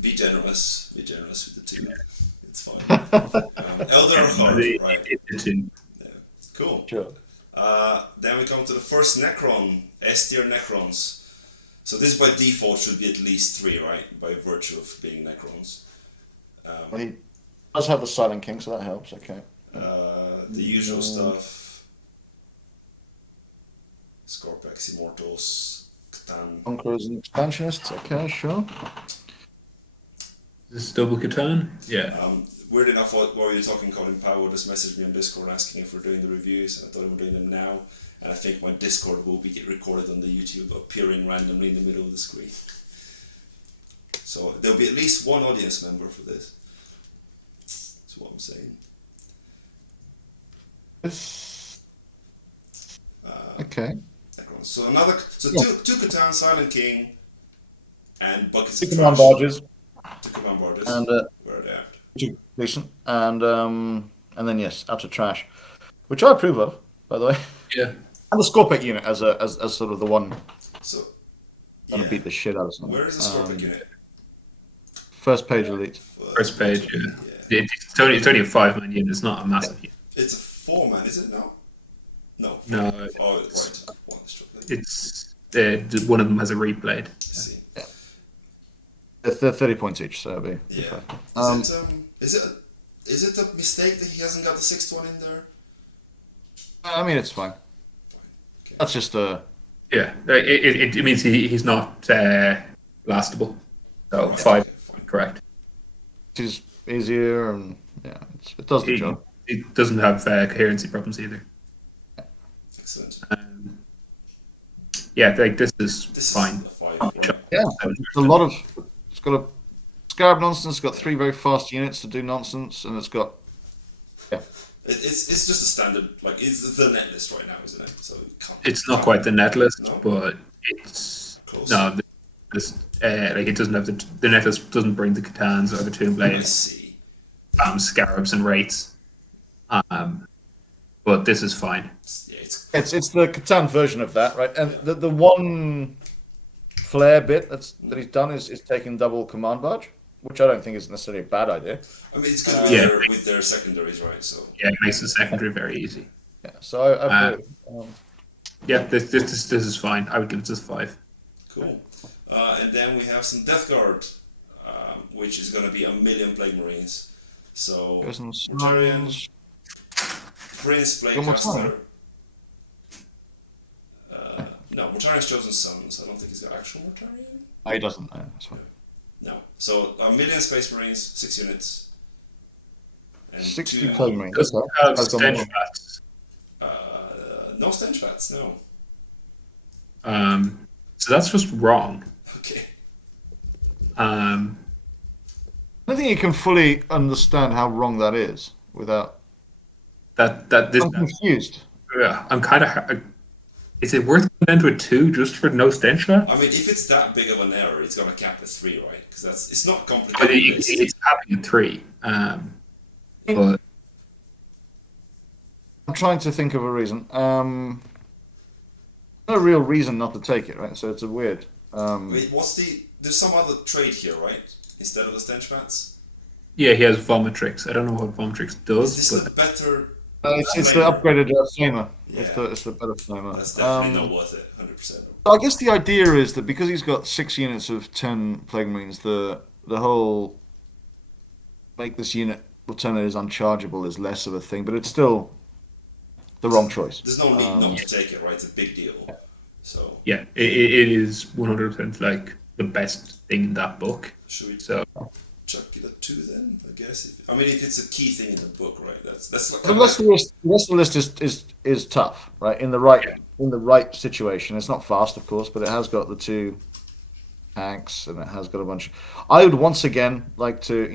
Be generous with the 2. It's fine. Elder or hard, right? It's a 2. Yeah. Cool. Sure. Then we come to the first Necron, S-tier Necrons. So this by default should be at least 3, right? By virtue of being Necrons. Well, he does have the Silent King, so that helps. Okay. The usual stuff. Scorpex, Immortals, Catan. Conquerors and Expansionists. Okay, sure. Is this double Catan? Yeah. Weird enough, while we were talking, Colin Powell just messaged me on Discord asking if we're doing the reviews. I thought we were doing them now, and I think my Discord will be recorded on the YouTube, appearing randomly in the middle of the screen. So there'll be at least one audience member for this. That's what I'm saying. Okay. So two Catan, Silent King, and buckets Two of command trash. barges. 2 command barges. And where are they at? decent. And then yes, out of trash, which I approve of, by the way. Yeah. And the Scorpic unit as sort of the one So, gonna beat the shit out of someone. Where is the Scorpic unit? First page elite. First page, yeah. It's only a 5-man unit, it's not a massive unit. It's a 4-man, is it? No? No. No. Oh, right. One stroke blade. It's one of them has a reblade. I see. They're 30 points each, so it'll be Yeah. fine. Is it a mistake that he hasn't got the 6th one in there? I mean, it's fine. Okay. That's just a. Yeah, it means he's not blastable. So Okay, 5, fine. correct. It's easier, and yeah, it does the job. It doesn't have coherency problems either. Excellent. Yeah, like this is This fine. is a 5. Right? Yeah, it's a lot of. It's got a Scarab nonsense. It's got 3 very fast units to do nonsense, and it's got. Yeah. It's just a standard, like, it's the net list right now, isn't it? So It's not quite the net list, No? but it's Close. no. This like it doesn't have the net list doesn't bring the Catans or the Tomb I Blades, see. Scarabs and Wraiths. But this is fine. It's the Catan version of that, right? And the one flare bit that he's done is taking double command barge, which I don't think is necessarily a bad idea. I mean, it's good with their secondaries, right? So Yeah, it makes the secondary very easy. Yeah, so I agree. Yeah, this is fine. I would give it just 5. cool. And then we have some Death Guard, which is going to be 1,000,000 Plague Marines. So There's some Mortarion, sons. Prince, Got Mortarion? Plaguecaster. No, Mortarion's Chosen Sons. I don't think he's got actual Mortarion. Oh, he doesn't. No, that's fine. No. So 1,000,000 Space Marines, 6 units. And 60 2, Plague Marines. Doesn't Okay. have That's got stench more. bats. no Stench Bats, no. So that's just wrong. Okay. I don't think you can fully understand how wrong that is without. This I'm confused. yeah, I'm kind of. Is it worth going into a 2 just for no stench bats? I mean, if it's that big of an error, it's going to cap at 3, right? Because it's not But complicated. it's happening at 3. But I'm trying to think of a reason. No real reason not to take it, right? So it's a weird. Wait, there's some other trade here, right? Instead of the Stench Bats? yeah, he has Vomitrix. I don't know what Vomitrix Is does, this but the better... It's the upgraded flamer. Yeah. It's the better flamer. That's definitely not worth it, 100%. I guess the idea is that because he's got 6 units of 10 Plague Marines, the whole make this unit alternate is unchargeable is less of a thing, but it's still the wrong choice. There's no need not to take it, right? It's a big deal. So, yeah, it is 100% like the best thing in that book. should we So chuck it at 2 then, I guess? If it's a key thing in the book, right? That's like... The rest of the list is tough, right? In the right situation. It's not fast, of course, but it has got the 2 tanks and it has got a bunch. I would once again like to,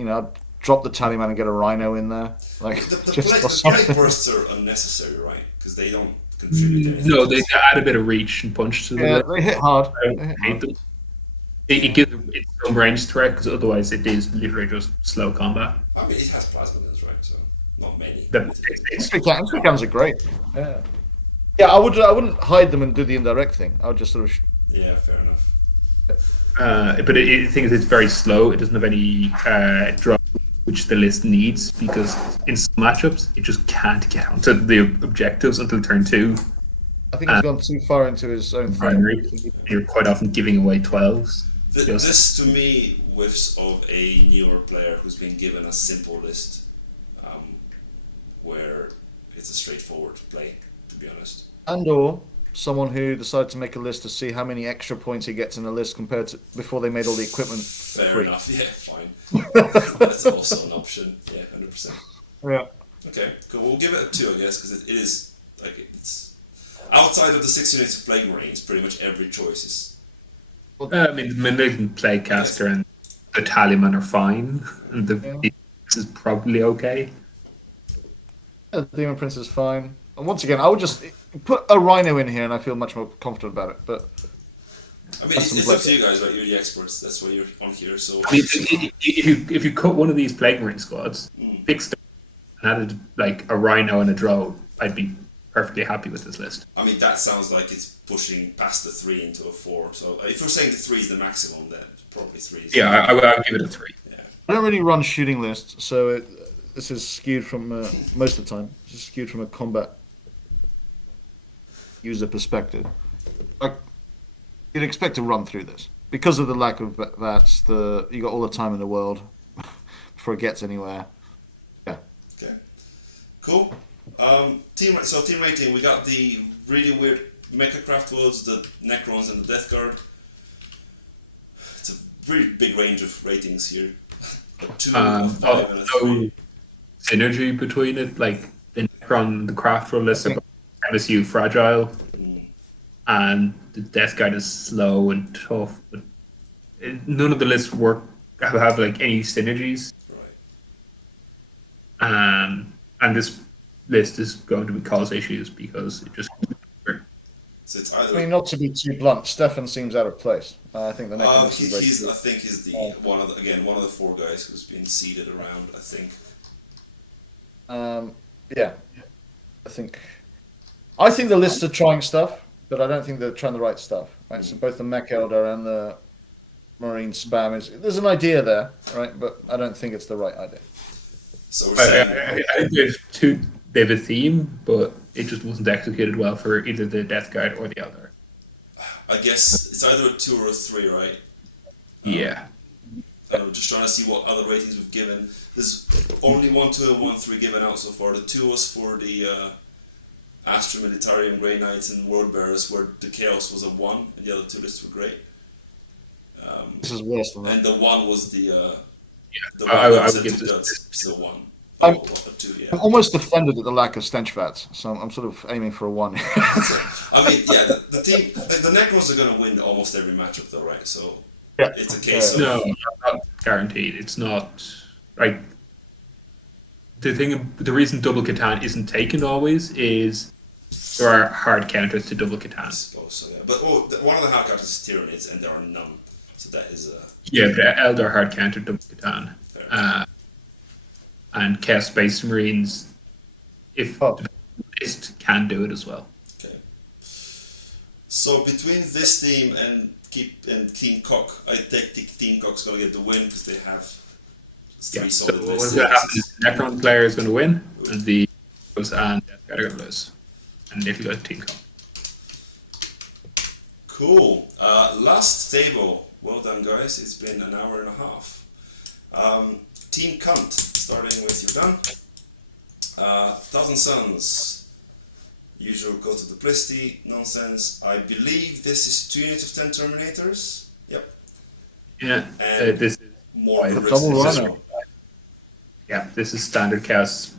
drop the Tallyman and get a Rhino in there, like The just for plague something. bursts are unnecessary, right? Because they don't contribute anything. no, they add a bit of reach and punch to the Yeah, list. they hit hard. I They don't hit hate hard. them. It gives it some range threat because otherwise it is literally just slow combat. I mean, it has plasma guns, right? So, not many. It's Three cans are great. Yeah. Yeah, I wouldn't hide them and do the indirect thing. I would just sort of. Yeah, fair enough. but the thing is, it's very slow. It doesn't have any drop, which which the list needs, because in some matchups it just can't get onto the objectives until turn 2 I think he's gone too far into his own thing. primary. You're quite often giving away 12s. This to me whiffs of a newer player who's been given a simple list, where it's a straightforward play, to be honest. And or someone who decided to make a list to see how many extra points he gets in a list compared to before they made all the equipment Fair free. enough, yeah, fine. That's also an option, yeah, 100%. Yeah. Okay, cool. We'll give it a 2, I guess, because it is like it's outside of the 6 units of Plague Marines. Pretty much every choice is. I mean, the Malignant Plaguecaster and the Tallyman are fine, and the Phoenix is probably okay. The Demon Prince is fine. And once again, I would just put a Rhino in here, and I feel much more confident about it. But I mean, it's up to you guys, right? You're the experts. That's why you're on here. So I mean, if you cut one of these Plague Marine squads, fixed them, and added like a Rhino and a Drone, I'd be perfectly happy with this list. I mean, that sounds like it's pushing past the 3 into a 4. So if you're saying the 3 is the maximum, then probably 3 is. Yeah, I would give it a 3. Yeah. I don't really run shooting lists, so this is skewed from most of the time. This is skewed from a combat user perspective. You'd expect to run through this because of the lack of VATs. You got all the time in the world before it gets anywhere. Yeah. Okay. Cool. Team rating. We got the really weird Mecha Craft Worlds, the Necrons, and the Death Guard. It's a really big range of ratings here. A 2, a 5, and a 3. Synergy between it, like the Necron, the Craft World list are MSU fragile, and the Death Guard is slow and tough. But none of the lists have like any synergies. Right. And this list is going to cause issues because it just. So it's either. I mean, not to be too blunt, Stefan seems out of place. I think the Necron is very I think he's the one of the 4 guys who's been seeded around. I think. Yeah, I think the lists are trying stuff, but I don't think they're trying the right stuff. Right, so both the Mech Elder and the Marine spam there's an idea there, right? But I don't think it's the right idea. So we're saying I think they have a theme, but it just wasn't executed well for either the Death Guard or the Elder. I guess it's either a 2 or a 3, right? Yeah. I'm just trying to see what other ratings we've given. There's only 1, 2, and 1, 3 given out so far. The 2 was for the Astra Militarium, Grey Knights, and World Bearers, where the Chaos was a 1, and the other 2 lists were great. This is worse than that. And the 1 was the I would give this this a 1. I'm- A 2, yeah. I'm almost offended at the lack of stench VATs, so I'm sort of aiming for a 1. I mean, yeah, the team, the Necrons are going to win almost every matchup, though, right? So Yeah. it's a case of No, not guaranteed. It's not like the reason double Catan isn't taken always is there are hard counters to double I Catan. suppose so, yeah. But one of the hard counters is Tyranids, and there are none. So that is Yeah, the Elder hard counter double Catan. fair. And Chaos Space Marines, if the list can do it as well. Okay. So between this team and King Cock, I think Team Cock's going to get the win because they have 3 Yeah. So solid what's lists. going to happen is the Necron player is going to win, and the and Death Guard are going to lose. And it'll go to Team Cock. Cool. Last table. Well done, guys. It's been an hour and a half. Team Cunt, starting with you, done. 1,000 Suns. Usual go to duplicity nonsense. I believe this is 2 units of 10 Terminators. Yep. Yeah, And this is more The risk double as runner. well. this is standard Chaos.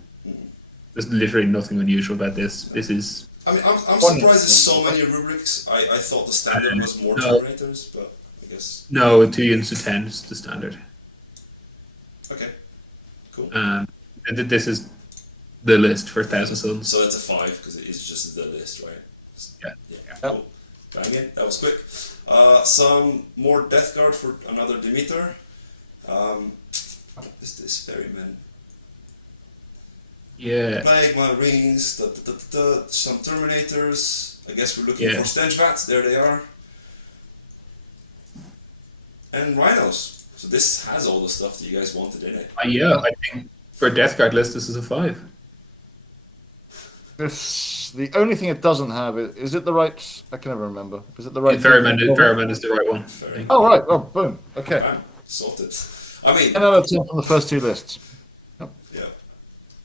There's literally nothing unusual about this. This is I mean, I'm surprised there's so many rubrics. I thought the standard was more No. Terminators, but I guess. no 2 units of 10 is the standard. Okay. Cool. This is the list for 1,000 Suns. So that's a 5 because it is just the list, right? Yeah. Yeah. Cool. Bang it. That was quick. Some more Death Guard for another Demeter. What is this ferryman? Yeah. Plague Marines. Some Terminators. I guess we're looking Yeah. for Stench Vats. There they are. And Rhinos. So this has all the stuff that you guys wanted in it. Yeah, I think for a Death Guard list, this is a 5. The only thing it doesn't have is it the right? I can never remember. Is it the right? Ferryman is the right one. I think. Oh right. Well, boom. Okay. Bam, sorted. I mean, 10 out of 10 on the first 2 lists. yeah,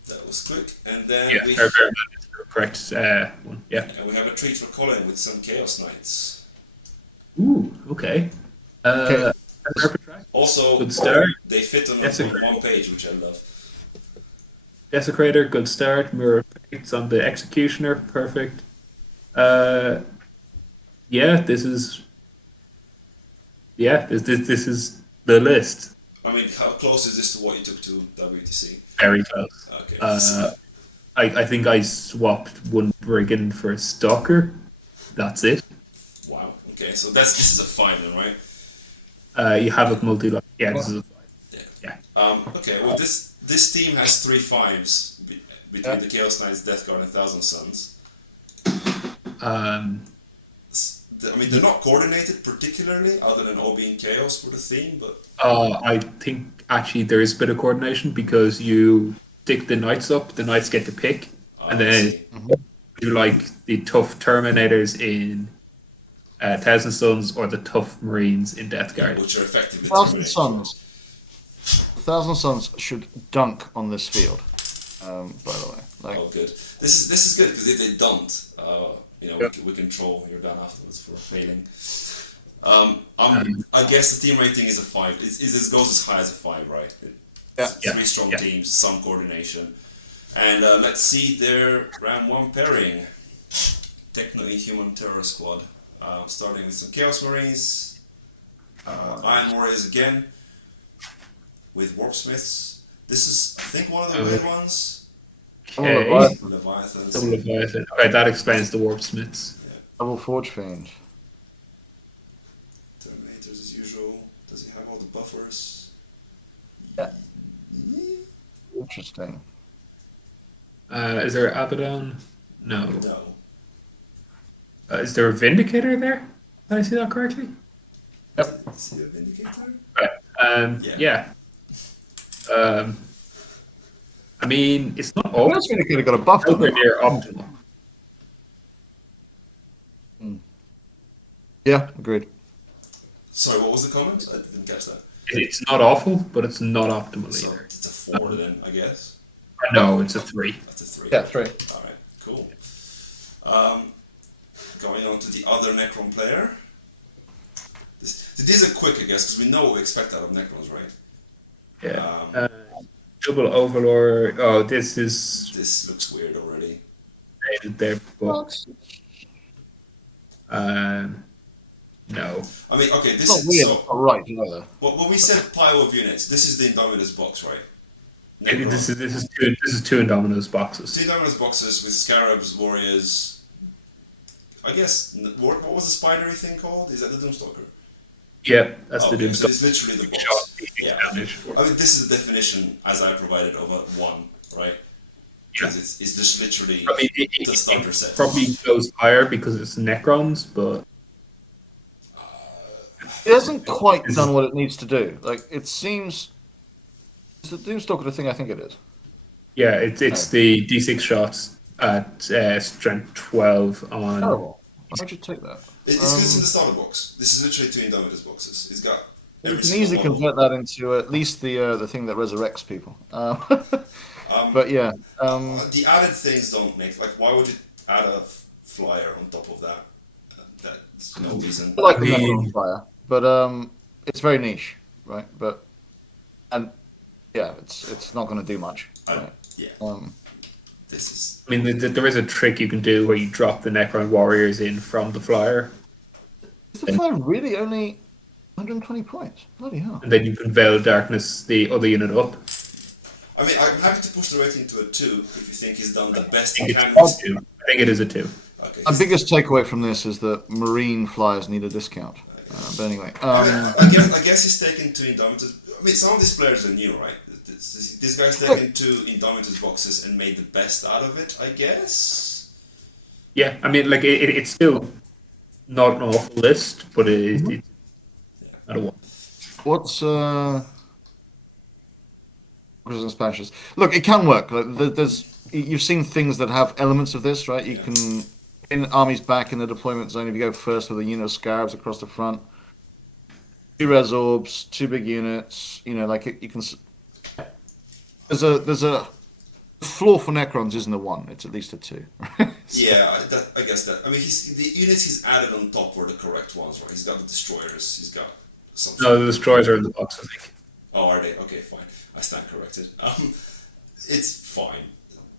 that was quick. And then Yeah, we Ferryman is the correct one. Yeah. and we have a treat for Colin with some Chaos Knights. Ooh, okay. Okay. Also, Good start. they fit on one page, which I love. Desecrator, good start. Mirror effects on the Executioner, perfect. This is the list. I mean, how close is this to what you took to WTC? Very close. Okay. I think I swapped one Brigand for a Stalker. That's it. Wow. Okay, so this is a 5 then, right? You have a multi-lock. Yeah, this is a 5. Yeah. Okay. Well, this team has 3 5s between the Chaos Knights, Death Guard, and Thousand Suns. I mean, they're not coordinated particularly, other than all being Chaos for the theme, but. I think actually there is a bit of coordination because you stick the Knights up, the Knights get to pick, and then you like the tough Terminators in Thousand Suns or the tough Marines in Death Guard. Which are effectively Thousand Suns should dunk on this field. By the way, oh, good. This is good because if they don't, we can troll your done afterwards for failing. I guess the team rating is a 5. It goes as high as a 5, right? It's 3 strong teams, some coordination, and let's see their round 1 pairing. Techno-Inhuman Terror Squad, starting with some Chaos Marines, Iron Warriors again, with Warpsmiths. This is, I think, one of the weird ones. Okay. Leviathans. Double Leviathan. Okay, that explains the Warpsmiths. Double Forge Fiend. Terminators as usual. Does he have all the buffers? Yeah. Interesting. Is there Abaddon? No. No. Is there a Vindicator there? Did I see that correctly? Yep. Is he a Vindicator? Yeah. I mean, it's not all That's really could have got a buff. nowhere near optimal. Yeah, agreed. Sorry, what was the comment? I didn't catch that. It's not awful, but it's not optimal So either. it's a 4 then, I guess. No, it's a 3. That's a 3. Yeah, 3. Alright, cool. Going on to the other Necron player. These are quick, I guess, because we know what we expect out of Necrons, right? Yeah. Double Overlord. Oh, this looks weird already. their book. No. I mean, okay, this It's not is weird. so. It's not right either. When we said pile of units, this is the Indominus box, right? Necron. This is 2 Indominus boxes. 2 Indominus boxes with Scarabs, Warriors. I guess what was the spidery thing called? Is that the Doomstalker? Yeah, that's the Okay, Doomstalker. so it's literally the box. Yeah. Damage. I mean, this is the definition as I provided of a 1, right? Because it's just literally I mean, the starter set. probably goes higher because it's Necrons, but It hasn't quite done what it needs to do. Like, it seems... Is the Doomstalker the thing I think it is? yeah, it's the D6 shots at strength 12 on. Terrible. Why would you take that? It's because it's in the starter box. This is literally 2 Indominus boxes. It's got You every can single easily model. convert that into at least the thing that resurrects people. But yeah. The added things don't make, like, why would you add a flyer on top of that? That's no reason. I like the I mean- Necron Fire, but it's very niche, right? Yeah, it's not going to do much. Right? Yeah. This is. I mean, there is a trick you can do where you drop the Necron warriors in from the flyer, Is the Fire really only 120 points? Bloody hell. and then you can Veil of Darkness the other unit up. I mean, I'm happy to push the rating to a 2 if you think he's done the best I he think can. it's a 2. I think it is a 2. Okay. My biggest takeaway from this is that Marine flyers need a discount. But anyway, I guess he's taken 2 Indomitus. I mean, some of these players are new, right? This guy's taken 2 Indomitus boxes and made the best out of it, I guess. Yeah, I mean, like it's still not an awful list, but it's not a 1. What's in Spanish? Look, it can work. Like, there's you've seen things that have elements of this, right? You can in armies back in the deployment zone if you go first with the scarabs across the front, two res orbs, two big units. Like you can. There's a floor for Necrons isn't a one; it's at least a two. So, Yeah, I guess that. I mean, the units he's added on top were the correct ones, right? He's got the destroyers. He's got something. No, the destroyers are in the box, I think. Oh, are they? Okay, fine. I stand corrected. It's fine.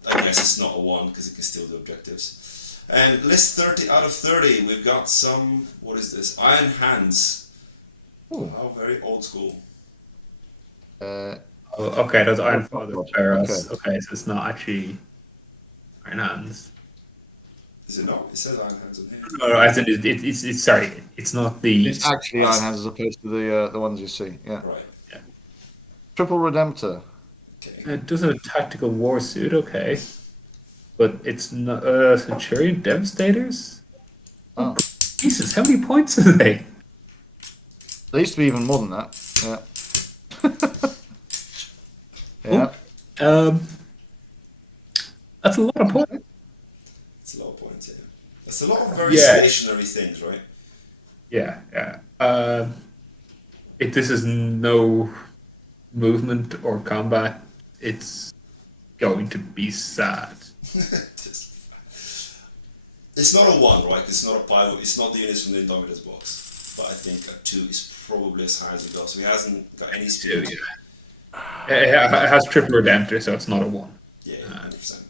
I guess it's not a one because it can still do objectives. And list 30 out of 30. We've got some. What is this? Iron Hands. Ooh. Oh, very old school. Oh, okay, that's Iron Father Pharaohs. Okay. Okay, so it's not actually Iron Hands. Is it not? It says Iron Hands in here. No, I think it's sorry, it's not the. It's actually Iron Hands as opposed to the ones you see. Yeah. Right. Triple Redemptor. Okay. It does have a tactical war suit, okay, but it's not Centurion Devastators. Oh. Jesus, how many points are they? There used to be even more than that. Yeah. Yeah. That's a lot of points. It's a low point, yeah. That's a lot of very stationary things, right? Yeah, yeah. If this is no movement or combat, it's going to be sad. It's not a one, right? It's not a pile. It's not the units from the Indomitus box. But I think a two is probably as high as it goes. So he hasn't got any speed. It has triple redemptor, so it's not a one. Yeah, 100%.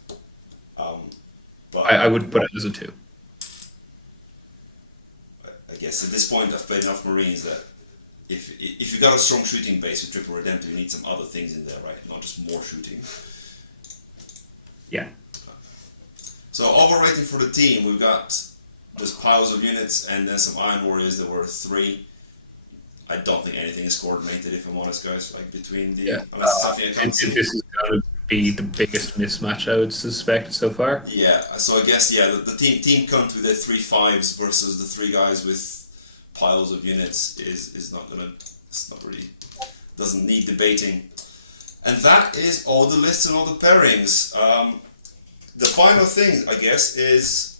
But I would put it as a two. I guess at this point I've played enough Marines that if you got a strong shooting base with triple redemptor, you need some other things in there, right? Not just more shooting. Yeah. So overrating for the team, we've got just piles of units and then some Iron Warriors. There were 3. I don't think anything is coordinated, if I'm honest, guys. Like between the unless it's something I can't see. This is going to be the biggest mismatch I would suspect so far. Yeah. So I guess the team cunt with their 3 5s versus the 3 guys with piles of units is not gonna. It's not really doesn't need debating. And that is all the lists and all the pairings. The final thing, I guess, is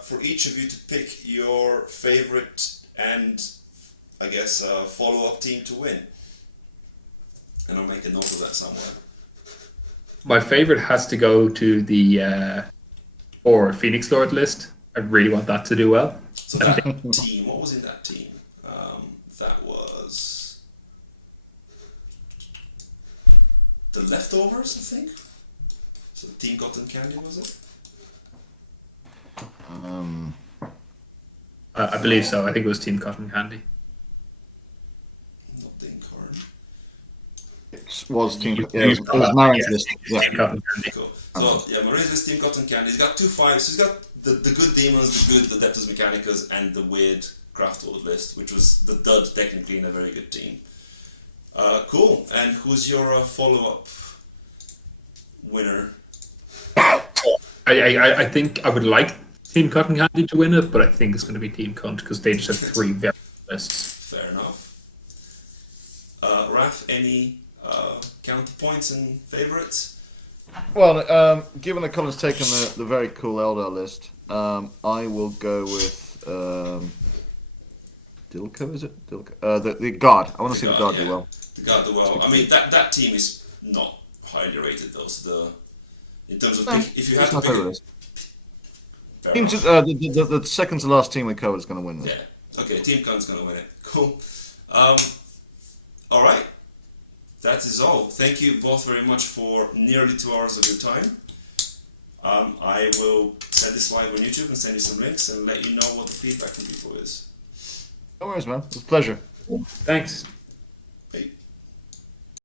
for each of you to pick your favorite and, I guess, follow-up team to win. And I'll make a note of that somewhere. My favorite has to go to the or Phoenix Lord list. I really want that to do well. So that team, what was in that team? That was the Leftovers, I think. So Team Cotton Candy, was it? I believe so. I think it was Team Cotton Candy. Not the Incarn. It was Team. It was Marin's list. Yeah. Team Cotton Candy. Cool. So yeah, Marine's Team Cotton Candy. He's got 2 5s. He's got the good demons, the good Adeptus Mechanicus, and the weird Craftworld list, which was the dud technically in a very good team. Cool. And who's your follow-up winner? I think I would like Team Cotton Candy to win it, but I think it's going to be Team Cunt because they just have 3 very good lists. Fair enough. Raf, any counterpoints and favourites? Well, given that Colin's taken the very cool Eldar list, I will go with Dilko. Is it Dilko? The Guard. I want to see the Guard do well. The Guard do well. I mean, that team is not highly rated though. So in terms of if you have to pick. The second to last team we covered is going to win this. Yeah. Okay, Team Cunt's going to win it. Cool. All right. That is all. Thank you both very much for nearly 2 hours of your time. I will set this live on YouTube and send you some links and let you know what the feedback from people is. No worries, man. It's a pleasure. Thanks.